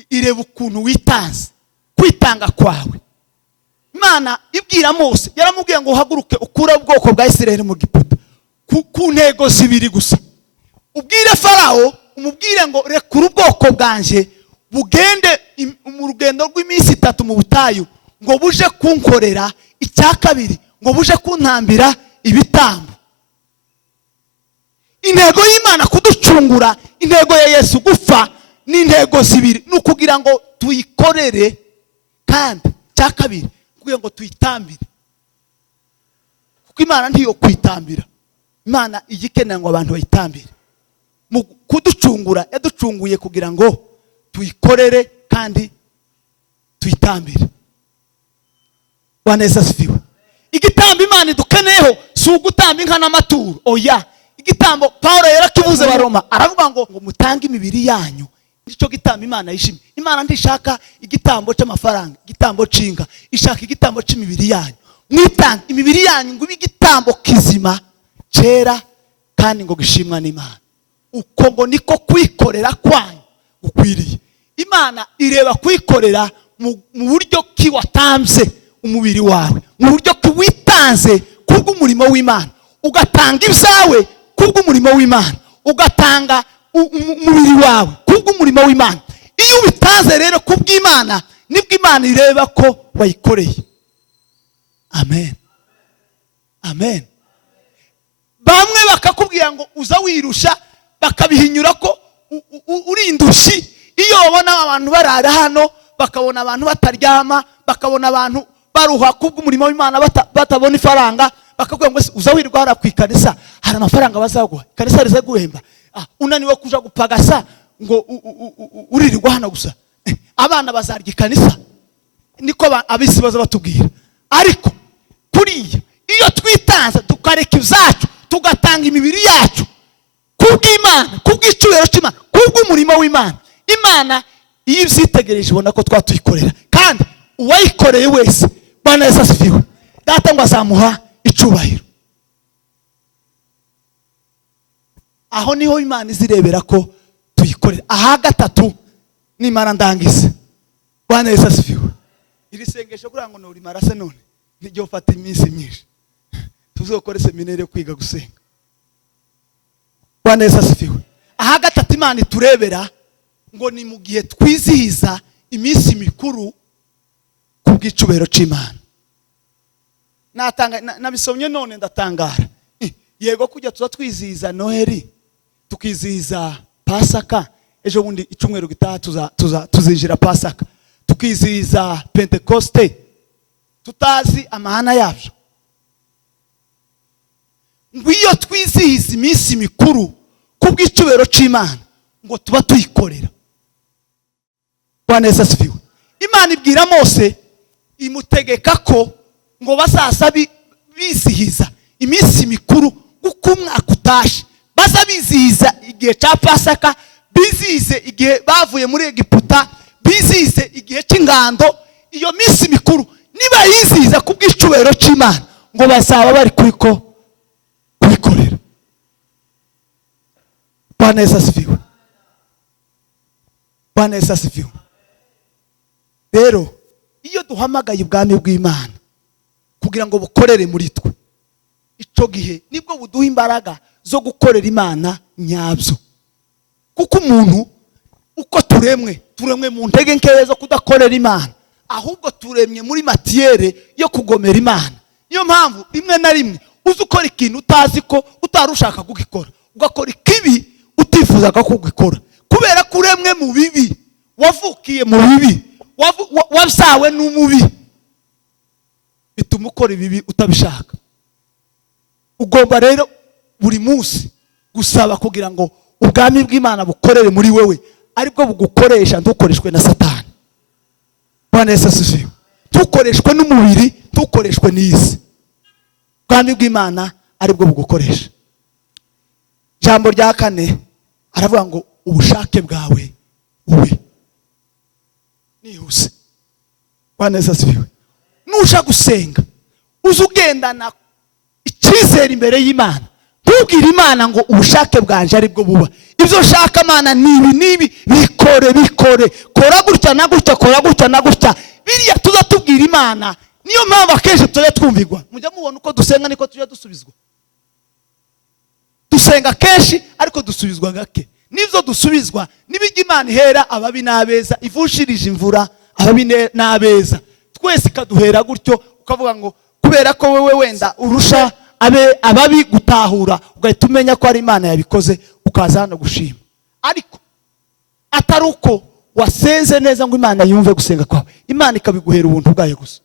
ireba ukuntu witanze, kwitanga kwawe. Imana ibwira Mose, yaramubwiye ngo uhaguruke ukure ubwoko bwa Isiraheli mu Giputa ku ntego 2 gusa. Ubwire Farao, umubwire ngo rekura ubwoko bwanje bugende mu rugendo rw'iminsi 3 mu butayu, ngo buje kunkorera. Icya kabiri, ngo buje kuntambira ibitambo. Intego y'Imana kuducungura, intego ya Yesu gupfa, ni intego 2. Nukugira ngo tuyikorere, kandi cya kabiri kugira ngo tuyitambire. Kuko Imana ntiyo kwitambira. Imana igikenera ngo abantu bayitambire. Mu kuducungura yaducunguye kugira ngo tuyikorere kandi tuyitambire. Neza sifiwe. Igitambo Imana idukeneyeho si ugutamba inka n'amaturo. Oya, igitambo Paulo yarakivuze Baroma, aravuga ngo mutange imibiri yanyu. Nicyo gitambo Imana yishimye. Imana ntishaka igitambo cy'amafaranga, igitambo cinga, ishaka igitambo cy'imibiri yanyu. Mwitanga imibiri yanyu ngo igitambo kizima, cera kandi ngo gishimwa n'Imana. Uko ngo niko kwikorera kwanyu gukwiriye. Imana ireba kwikorera mu buryo ki watamze umubiri wawe, mu buryo ki witanze kubw'umurimo w'Imana, ugatanga ibyawe kubw'umurimo w'Imana, ugatanga umubiri wawe kubw'umurimo w'Imana. Iyo ubitanze rero kubw'Imana, nibwo Imana ireba ko wayikoreye. Amen. Amen. Bamwe bakakubwira ngo uza wirusha, bakabihinyura ko uri indushi. Iyo babona abantu barara hano, bakabona abantu bataryama, bakabona abantu baruha kubw'umurimo w'Imana batabona ifaranga, bakakubwira ngo uza wirwa hara ku ikanisa, hari amafaranga bazaguha, ikanisa rize guhemba. Unaniwe kuja gupagasa ngo uririrwa hano gusa, abana bazarya ikanisa. Niko abisi baza batubwira. Ariko kuriya iyo twitanze tukareka ibyacu tugatanga imibiri yacu kubw'Imana, kubw'icyubahiro cy'Imana, kubw'umurimo w'Imana. Imana iyo ibyitegereje ibona ko twatuyikorera, kandi uwayikoreye wese Bwana Yesu asifiwe, data ngo azamuha icyubahiro. Aho niho Imana izirebera ko tuyikorera. Aha gatatu nimara ndangize, Bwana Yesu asifiwe. Iri sengesho kugira ngo nurimara se none nijye ufata iminsi myinshi, tuzokore seminari yo kwiga gusenga. Bwana Yesu asifiwe. Aha gatatu Imana iturebera ngo ni mu gihe twizihiza iminsi mikuru kubw'icubahiro cy'Imana. Nabisomye none ndatangara. Yego kujya tuza twizihiza Noheli, tukizihiza Pasaka, ejo bundi icyumweru gitaha tuzinjira Pasaka, tukizihiza Pentecoste, tutazi amahana yabyo. Ngo iyo twizihiza iminsi mikuru kubw'icubahiro cy'Imana ngo tuba tuyikorera. Bwana Yesu asifiwe. Imana ibwira Mose imutegeka ko ngo bazaza bizihiza iminsi mikuru uko umwaka utashe, baza bizihiza igihe cya Pasaka, bizihize igihe bavuye muri Egiputa, bizihize igihe cy'ingando. Iyo minsi mikuru niba yizihiza kubw'icubahiro cy'Imana ngo bazaba bari kuyikorera. Bwana Yesu asifiwe. Bwana Yesu asifiwe. Rero iyo duhamagaye ubwami bw'Imana kugira ngo bukorere muri twe, icyo gihe nibwo buduha imbaraga zo gukorera Imana nyabyo. Kuko umuntu uko turemwe mu ntege nkeya zo kudakorera Imana, ahubwo turemye muri matiyere yo kugomera Imana. Niyo mpamvu rimwe na rimwe uzi ukora ikintu utazi ko utarushaka kugikora, ugakora ikibi utifuzaga kugikora, kubera ko uremwe mu bibi, wavukiye mu bibi, wabyawe n'umubi, bituma ukora ibibi utabishaka. Ugomba rero buri munsi gusaba kugira ngo ubwami bw'Imana bukorere muri wewe, aribwo bugukoresha, ntukoreshwe na Satani. Bwana Yesu asifiwe. Tukoreshwe n'umubiri, tukoreshwe n'isi. Ubwami bw'Imana aribwo bugukoresha. Ijambo rya kane aravuga ngo ubushake bwawe bube. Nihuse. Bwana Yesu asifiwe. Nusha gusenga uzugendana icyizere imbere y'Imana, ntubwire Imana ngo ubushake bwanje aribwo buba. Ibyo shaka Imana nibi bikore, kora gutya na gutya, kora gutya na gutya. Biriya tuza tubwira Imana. Niyo mpamvu akenshi tujya twumvigwa. Mujya mubona uko dusenga niko tujya dusubizwa. Dusenga kenshi ariko dusubizwa gake. Nivyo dusubizwa nibijya Imana ihera ababi n'abeza, ivushirije imvura ababi n'abeza. Twese kaduhera gutyo, ukavuga ngo kubera ko wewe wenda urusha ababi gutahura, ugahita umenya ko ari Imana yabikoze, ukaza hano gushima. Ariko atari uko wasenze neza ngo Imana yumve gusenga kwawe, Imana ikabiguhera ubuntu bwayo gusa.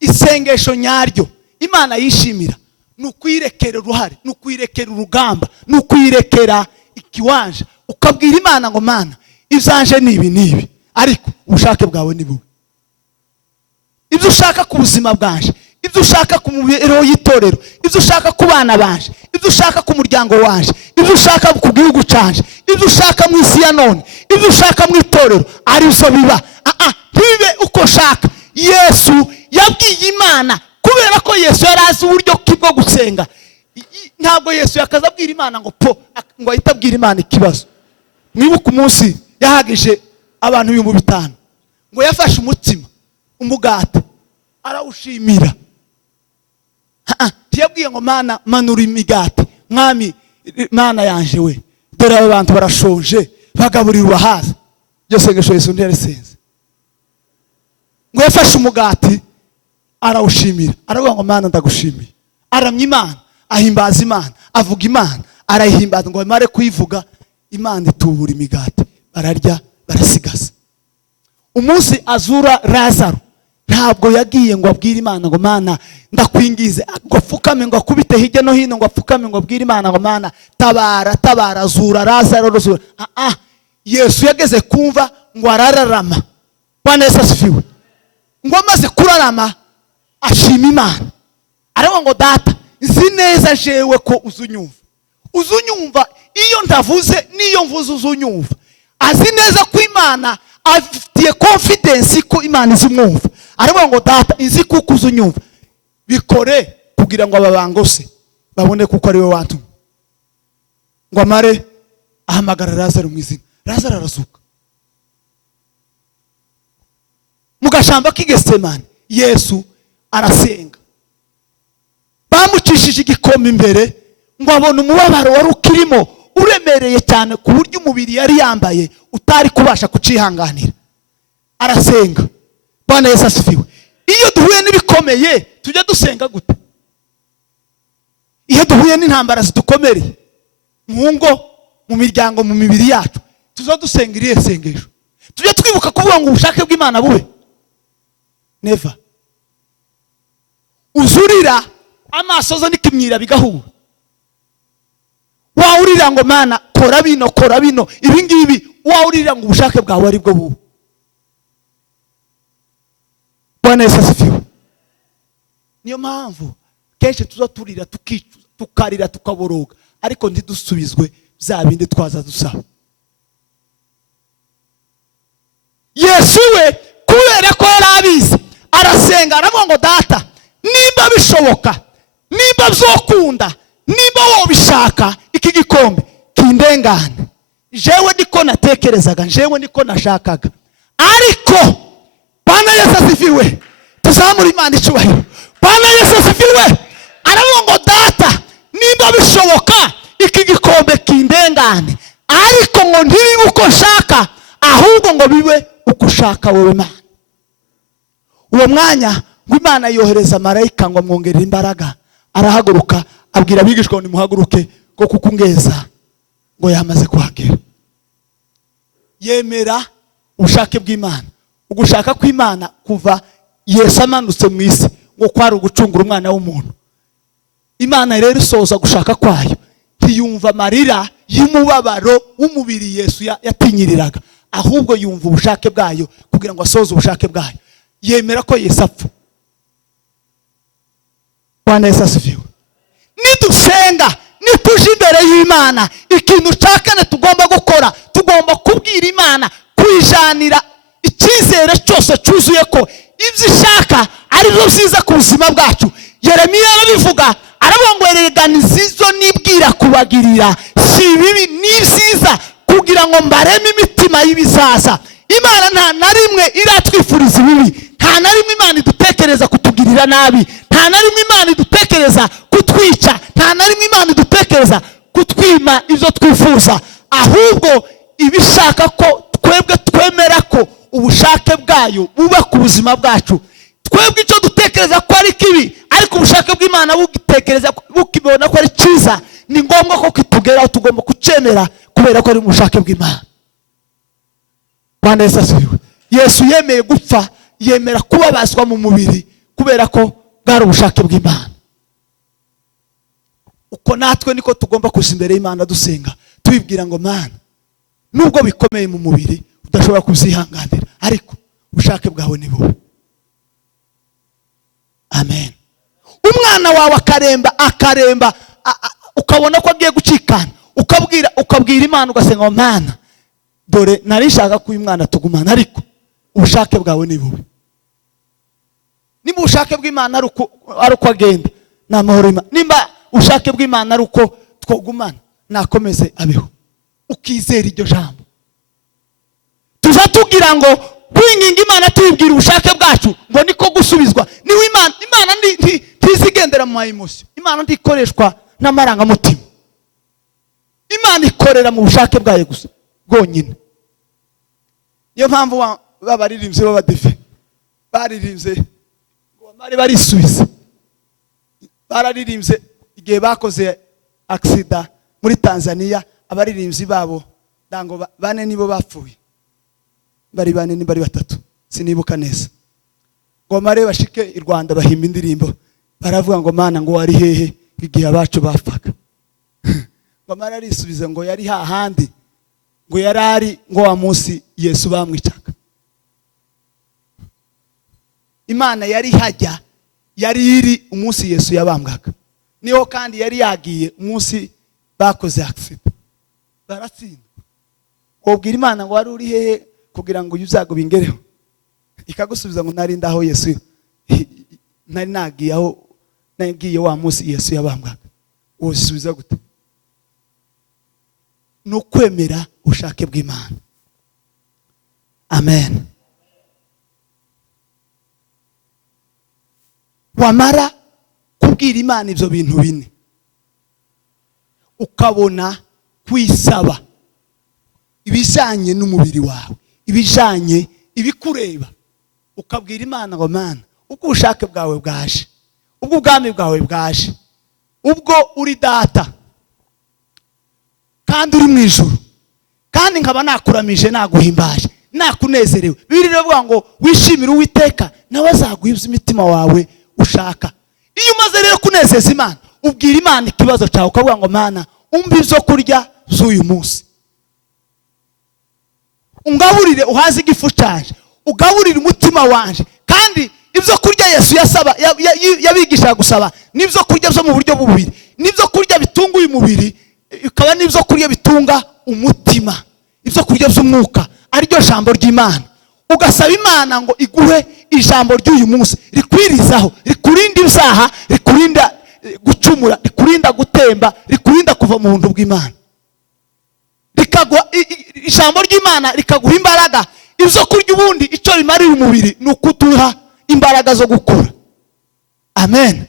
Isengesho nyaryo Imana yishimira nukwirekera uruhare, nukwirekera urugamba, nukwirekera ikiwanja, ukabwira Imana ngo Mana izanje nibi, ariko ubushake bwawe ni bube. Ibyo ushaka ku buzima bwanje, ibyo ushaka ku mubero y'itorero, ibyo ushaka ku bana banje, ibyo ushaka ku muryango wanje, ibyo ushaka ku gihugu canje, ibyo ushaka mu isi ya none, ibyo ushaka mu itorero, ari byo biba. Ntibibe uko shaka. Yesu yabwiye Imana, kubera ko Yesu yarazi uburyo bwo gusenga. Ntabwo Yesu yakaza abwira Imana ngo ngo ahita abwira Imana ikibazo. Mwibuka umunsi yahagije abantu 5,000 ngo yafashe umutsima, umugati, arawushimira. Yabwiye ngo Mana manura imigati, mwami Mana yanje we, dore abantu barashonje, bagaburira ubahaza. Byose ngesho Yesu ntiyarisenze. Ngo yafashe umugati arawushimira, aravuga ngo Mana ndagushimiye. Aramya Imana, ahimbaza Imana, avuga Imana, arayihimbaza. Ngo mare kuyivuga, Imana itubura imigati, bararya barasigaza. Umunsi azura Lazaro, ntabwo yagiye ngo abwire Imana ngo Mana ndakwingize, ngo apfukame ngo akubite hirya no hino, ngo apfukame ngo abwire Imana ngo Mana tabara azura Lazaro rozura. Yesu yageze kumva ngo arararama. Bwana Yesu asifiwe. Ngo amaze kurarama ashima Imana, aravuga ngo data nzi neza jewe ko uzunyumva iyo ndavuze niyo mvuze uzunyumva. Azi neza ko Imana afitiye confidence ko Imana izumwumva. Aravuga ngo data nzi kuko uzunyumva, bikore kugira ngo ababangose babone kuko ari we watumye. Ngo amare ahamagara Lazaro mu izina. Lazaro arazuka. Mu gashamba k'Igetsemane Yesu arasenga. Bamucishije igikombe imbere ngo abone umubabaro wari ukirimo uremereye cyane ku buryo umubiri yari yambaye utari kubasha kucihanganira. Arasenga. Bwana Yesu asifiwe. Iyo duhuye n'ibikomeye tujya dusenga gute? Iyo duhuye n'intambara zidukomereye mu ngo, mu miryango, mu mibiri yacu, tuzo dusenga iriye sengesho. Tujya twibuka kuvuga ngo ubushake bw'Imana bube. Never. Uzurira amaso zo nikimyira bigahura. Waurira ngo Mana kora bino ibi ngibi, waurira ngo ubushake bwawe ari bwo bubu. Bwana Yesu asifiwe. Niyo mpamvu kenshi tuzo turira tukarira tukaboroga ariko ntidusubizwe bya bindi twaza dusaba. Yesu we kubera ko yarabizi arasenga aravuga ngo data nimba bishoboka, nimba byokunda, nimba wobishaka iki gikombe kindengane. Jewe niko natekerezaga, jewe niko nashakaga, ariko Bwana Yesu asifiwe. Tuzamura Imana icyubahiro. Bwana Yesu asifiwe. Aravuga ngo data nimba bishoboka iki gikombe kindengane, ariko ngo ntibibe uko nshaka ahubwo ngo bibe uko ushaka wowe Mana. Uwo mwanya ngo Imana yohereza marayika ngo amwongerere imbaraga. Arahaguruka abwira abigishwa ngo nimuhaguruke ko kukungeza ngo yamaze kuhagera. Yemera ubushake bw'Imana. Ugushaka kw'Imana kuva Yesu amanutse mu isi ngo kwari ugucungura umwana w'umuntu. Imana rero isoza gushaka kwayo ntiyumva amarira y'umubabaro w'umubiri Yesu yatinyiriraga, ahubwo yumva ubushake bwayo kugira ngo asoze ubushake bwayo. Yemera ko Yesu apfa. Bwana Yesu asifiwe. Nidusenga, nituje imbere y'Imana, ikintu cyakane tugomba gukora, tugomba kubwira Imana kwijanira icyizere cyose cyuzuye ko ibyo ishaka ari byo byiza ku buzima bwacu. Yeremiya arabivuga aravuga ngo ereganizizo nibwira kubagirira si bibi ni byiza kugira ngo mbareme imitima y'ibizaza. Imana nta na rimwe iratwifuriza ibibi, nta na rimwe Imana idutekereza kutugirira nabi, nta na rimwe Imana idutekereza kutwica, nta na rimwe Imana idutekereza kutwima ibyo twifuza, ahubwo ibishaka ko twebwe twemera ko ubushake bwayo buba ku buzima bwacu. Twebwe icyo dutekereza ko ari kibi, ariko ubushake bw'Imana bugitekereza bukibona ko ari cyiza, ni ngombwa ko kitugeraho, tugomba kucemera kubera ko ari ubushake bw'Imana. Bwana Yesu asifiwe. Yesu yemeye gupfa, yemera kubabazwa mu mubiri kubera ko bwari ubushake bw'Imana. Uko natwe niko tugomba kuza imbere y'Imana dusenga, tubibwira ngo Mana nubwo bikomeye mu mubiri udashobora kuzihanganira, ariko ubushake bwawe ni bubi. Amen. Umwana wawe akaremba ukabona ko agiye gucikana, ukabwira Imana ugasenga ngo Mana dore narishaka ko uyu mwana tugumana, ariko ubushake bwawe ni bubi. Nimba ubushake bw'Imana ari uko agenda n'amahoro Imana, nimba ubushake bw'Imana ari uko twogumana nakomeze abeho. Ukizera iryo jambo, tuza tugira ngo kwinginga Imana tuyibwira ubushake bwacu ngo niko gusubizwa. Niwe Imana ntizigendera mu emotion. Imana ndikoreshwa n'amarangamutima. Imana ikorera mu bushake bwayo gusa bwonyine. Niyo mpamvu babaririmbye b'abadefe baririmbye ngo bari barisubiza. Bararirimbye igihe bakoze accident muri Tanzania, abaririmbyi babo dango bane nibo bapfuye, bari bane ni bari batatu sinibuka neza. Ngo mare bashike i Rwanda bahimba indirimbo, baravuga ngo Mana ngo wari hehe igihe abacu bapfaga. Ngo mare arisubiza ngo yari hahandi, ngo yarari ngo wa munsi Yesu bamwicaga. Imana yari hajya yari iri umunsi Yesu yabambwaga, niho kandi yari yagiye umunsi bakoze accident baratsinda. Wobwira Imana ngo wari uri hehe kugira ngo uzago bingereho, ikagusubiza ngo nari ndaho Yesu nari nagiye aho nagiye wa munsi Yesu yabambwaga. Wosubiza gute? No kwemera ushake bw'Imana. Amen. Wamara kubwira Imana ibyo bintu bine, ukabona kwisaba ibijanye n'umubiri wawe, ibijanye ibikureba, ukabwira Imana ngo Mana, ubwo ubushake bwawe bwaje, ubwo ubwami bwawe bwaje, ubwo uri data kandi uri mu ijuru, kandi nkaba nakuramije naguhimbaje nakunezerewe. Bibiliya iravuga ngo wishimire Uwiteka nawe azaguha imitima wawe ushaka. Iyo umaze rero kunezeza Imana, ubwira Imana ikibazo cyawe, ukavuga ngo Mana, umva ibyo kurya z'uyu munsi, ungaburire uhaze igifu cyaje, ugaburire umutima wanje. Kandi ibyo kurya Yesu yasaba yabigisha gusaba nibyo kurya byo mu buryo bubiri, nibyo kurya bitunga uyu mubiri, ikaba nibyo kurya bitunga umutima, ibyo kurya by'umwuka ariryo jambo ry'Imana. Ugasaba Imana ngo iguhe ijambo ry'uyu munsi rikwirizaho, rikurinda ibyaha, rikurinda gucumura, rikurinda gutemba, rikurinda kuva mu buntu bw'Imana. Ijambo ry'Imana rikaguha imbaraga. Ibyo kurya ubundi icyo bimarira umubiri ni ukuduha imbaraga zo gukura. Amen.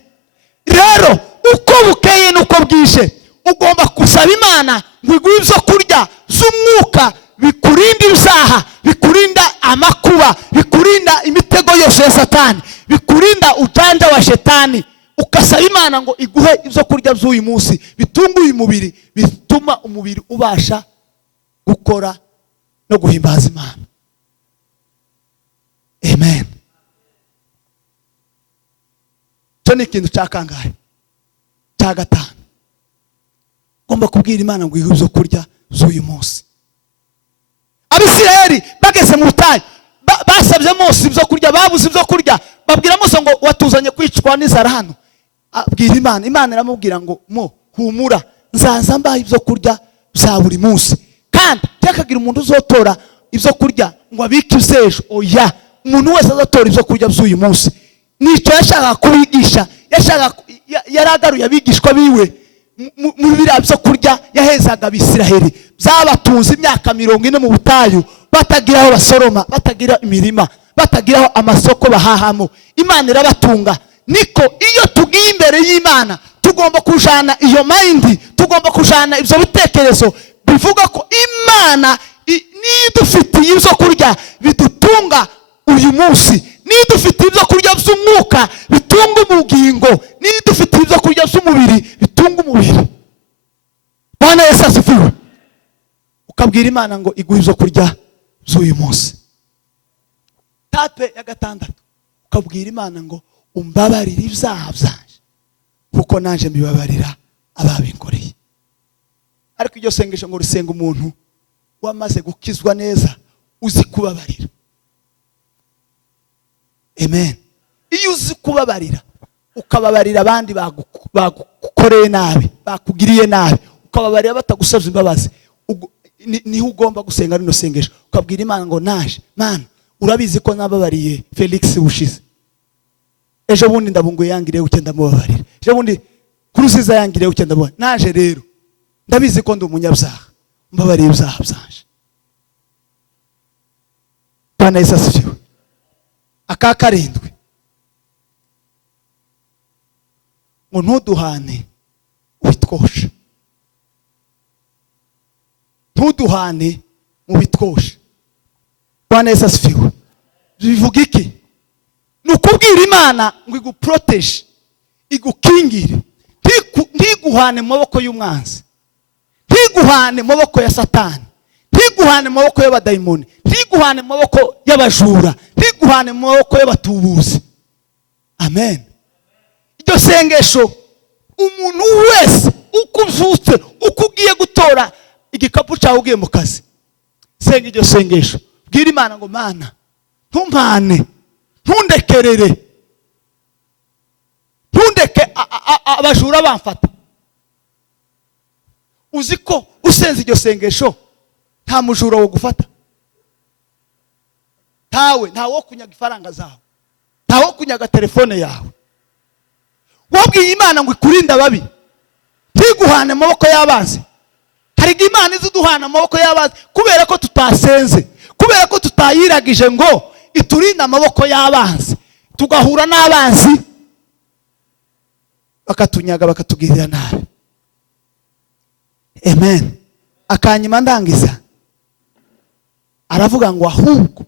Rero uko bukeye nuko bwije, ugomba gusaba Imana ngo iguhe ibyo kurya z'umwuka bikurinda ibyaha, bikurinda amakuba, bikurinda imitego yose ya Satani, bikurinda ujanja wa Shetani. Ukasaba Imana ngo iguhe ibyo kurya by'uyu munsi bitunga uyu mubiri, bituma umubiri ubasha gukora no guhimbaza Imana. Amen. Cyo ni ikintu cya kangahe? Cya gatanu. Ugomba kubwira Imana ngo iguhe ibyo kurya by'uyu munsi. Abisirayeli bageze mu butayu, basabye Mose ibyo kurya, babuze ibyo kurya, babwira Mose ngo watuzanye kwicwa n'inzara hano. Abwira Imana, Imana iramubwira ngo mo humura, nzaza mbaha ibyo kurya bya buri munsi, kandi cyakagira umuntu uzotora ibyo kurya ngo abike izejo. Oya, umuntu wese azatora ibyo kurya by'uyu munsi. Nicyo yashaka kubigisha, yaragaruye abigishwa biwe muri biriya byo kurya yahezaga Abisirayeli. Byabatunze imyaka 40 mu butayu, batagira aho basoroma, batagira imirima, batagira aho amasoko bahahamo. Imana irabatunga. Niko iyo tugiye imbere y'Imana tugomba kujana iyo mind, tugomba kujana ibyo bitekerezo bivuga ko Imana nidufitiye ibyo kurya bidutunga uyu munsi, nidufitiye ibyo kurya by'umwuka bitunga ubugingo, nidufitiye ibyo kurya by'umubiri bitunga umubiri. Bwana Yesu asifiwe. Ukabwira Imana ngo iguhe ibyo kurya by'uyu munsi. Tape ya gatandatu, ukabwira Imana ngo umbabarire ibyaha byanje kuko nanje mbibabarira ababinkoreye. Ariko iryo sengesho ngo risenga umuntu wamaze gukizwa neza, uzi kubabarira. Amen. Iyo uzi kubabarira, ukababarira abandi bagukoreye nabi, bakugiriye nabi, ukababarira batagusabye imbabazi, niho ugomba gusenga rino sengesho. Ukabwira Imana ngo naje Mana, urabizi ko nababariye Felix bushize, ejo bundi ndabunguye yangireho uke ndamubabarira, ejo bundi kuruziza yangireho uke ndamubabarira. Naje rero ndabizi ko ndi umunyabyaha, mbabariye ibyaha byanje. Bwana Yesu asifiwe. Aka karindwi ngo ntuduhane ubitwoshe, ntuduhane mu bitwoshe. Bwana Yesu asifiwe. Bivuga iki? Ni ukubwira Imana ngo iguproteje, igukingire, ntiguhane mu maboko y'umwanzi, ntiguhane mu maboko ya Satani, ntiguhane mu maboko y'abadayimoni, ntiguhane mu maboko y'abajura, ntiguhane mu maboko y'abatubuzi. Amen. Iryo sengesho umuntu wese ukuvyutse, ukugiye gutora igikapu cyawe ugiye mu kazi, senga iryo sengesho. Bwira Imana ngo Mana, ntumpane, ntundekerere, ntundeke abajura bamfata. Uzi ko usenze iryo sengesho nta mujura wo gufata, ntawo kunyaga ifaranga zawe, ntawo kunyaga telefone yawe. Wabwiye Imana ngo ikurinde ababi, ntiguhane amaboko y'abanzi. Hari Imana izuduhana amaboko y'abanzi kubera ko tutasenze, kubera ko tutayiragije ngo iturinde amaboko y'abanzi, tugahura n'abanzi bakatunyaga bakatugirira nabi. Amen. Akanyuma ndangiza aravuga ngo ahubwo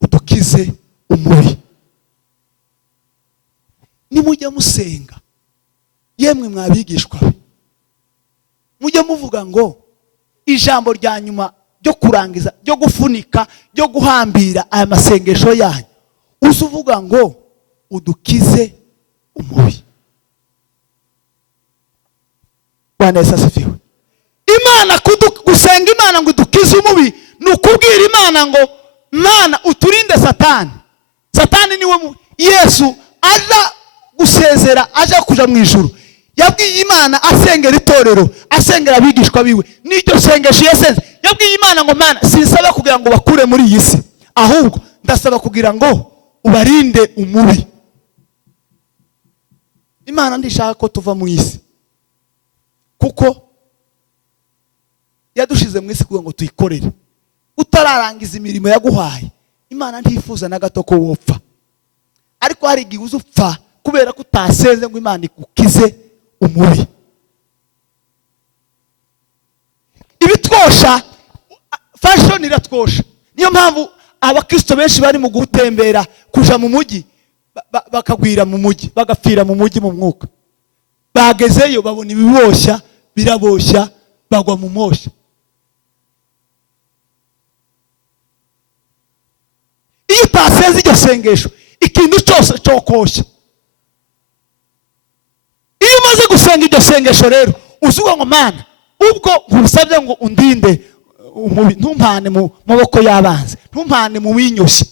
udukize umubi. Nimujya musenga yemwe mwabigishwa, mujye muvuga ngo ijambo rya nyuma ryo kurangiza, ryo gufunika, ryo guhambira aya masengesho yanyu, uzuvuga ngo udukize umubi. Bwana Yesu asifiwe. Imana gusenga Imana ngo udukize umubi ni ukubwira Imana ngo Mana uturinde Satani. Satani niwe Yesu aza gusezera, aje kuja mu ijuru. Yabwiye Imana asengera itorero, asengera abigishwa biwe. N'iryo sengesho yasenze, yabwiye Imana ngo Mana sinsaba kugira ngo bakure muri iyi si, ahubwo ndasaba kugira ngo ubarinde umubi. Imana ndishaka ko tuva mu isi, kuko yadushize mu isi kugira ngo tuyikorere. Utararangiza imirimo yaguhaye, Imana ntifuza na gato ko wopfa. Ariko hari igihe uzupfa kubera ko utasenze ngo Imana igukize umubi. Ibitwosha fashion iratwosha. Niyo mpamvu abakristo benshi bari mu gutembera kuja mu mujyi bakagwira mu mujyi, bagapfira mu mujyi mu mwuka. Bagezeyo babona ibiboshya biraboshya, bagwa mu mosha. Iyo utasenze iryo sengesho ikintu cyose cyokoshya. Iyo umaze gusenga iryo sengesho rero uzuga ngo Mana ubwo ngusabye ngo undinde umubi, ntumpane mu maboko y'abanzi, ntumpane mu winyoshye,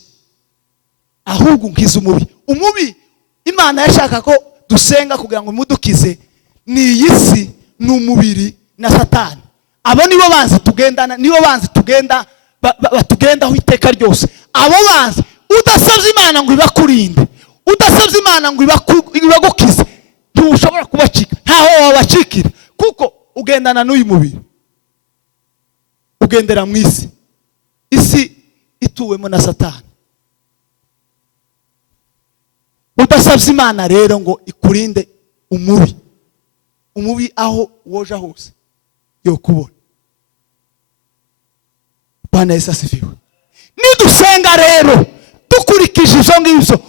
ahubwo nkize umubi. Umubi Imana yashaka ko dusenga kugira ngo mudukize ni iyi si, n'umubiri na Satani. Abo nibo banzi tugendana, nibo banzi tugenda batugendaho iteka ryose. Abo banzi udasabye Imana ngo ibakurinde, udasabye Imana ngo ibagukize, ntushobora kubacika, ntaho wabacikira, kuko ugendana n'uyu mubiri, ugendera mu isi. Isi ituwemo na Satani. Udasabye Imana rero ngo ikurinde umubi, umubi aho woja hose yo kubona. Bwana Yesu asifiwe. Nidusenga rero dukurikije izo ngibyo,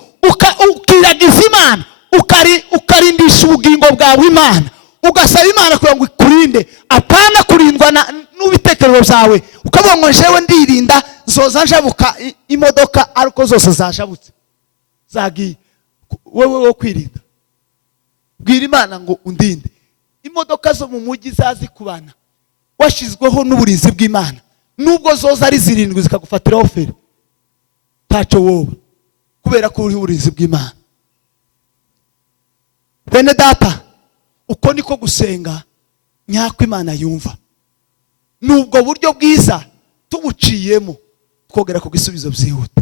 ukiragiza Imana, ukarindisha ubugingo bwawe Imana, ugasaba Imana kugira ngo ikurinde, apana kurindwa n'ubitekerezo byawe. Ukavuga ngo jewe ndirinda zoza njabuka imodoka ariko zose zajabutse zagiye. Wewe wo kwirinda, bwira Imana ngo undinde. Imodoka zo mu mujyi zazikubana, washizweho n'uburinzi bw'Imana. Nubwo zoza ari zirindwi zikagufatiraho feri, ntacyo woba, kubera ko uri uburinzi bw'Imana. Bene data, uko niko gusenga Nyako Imana yumva. Nubwo buryo bwiza tubuciyemo twogera ku gisubizo byihuta.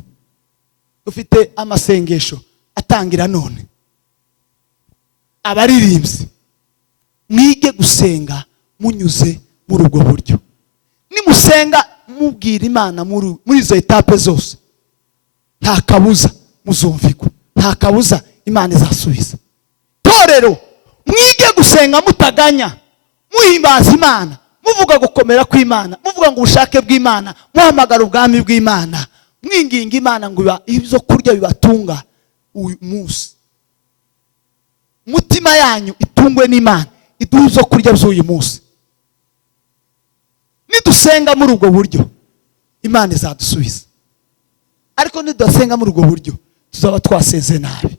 Dufite amasengesho atangira none. Abaririmbyi mwige gusenga munyuze muri ubwo buryo. Nimusenga mubwira Imana muri izo etape zose, nta kabuza muzumvikwa, nta kabuza Imana izasubiza. Torero mwige gusenga mutaganya, muhimbaza Imana, muvuga gukomera kw'Imana, muvuga ngo ubushake bw'Imana, muhamagara ubwami bw'Imana, mwinginga Imana ngo ibyo kurya bibatunga uyu munsi. Mutima yanyu itungwe n'Imana, iduhe ibyo kurya by'uyu munsi. Nidusenga muri ubwo buryo Imana izadusubiza. Ariko nidusenga muri ubwo buryo tuzaba twasenze nabi.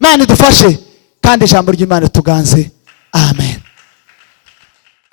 Imana idufashe kandi ijambo ry'Imana tuganze. Amen.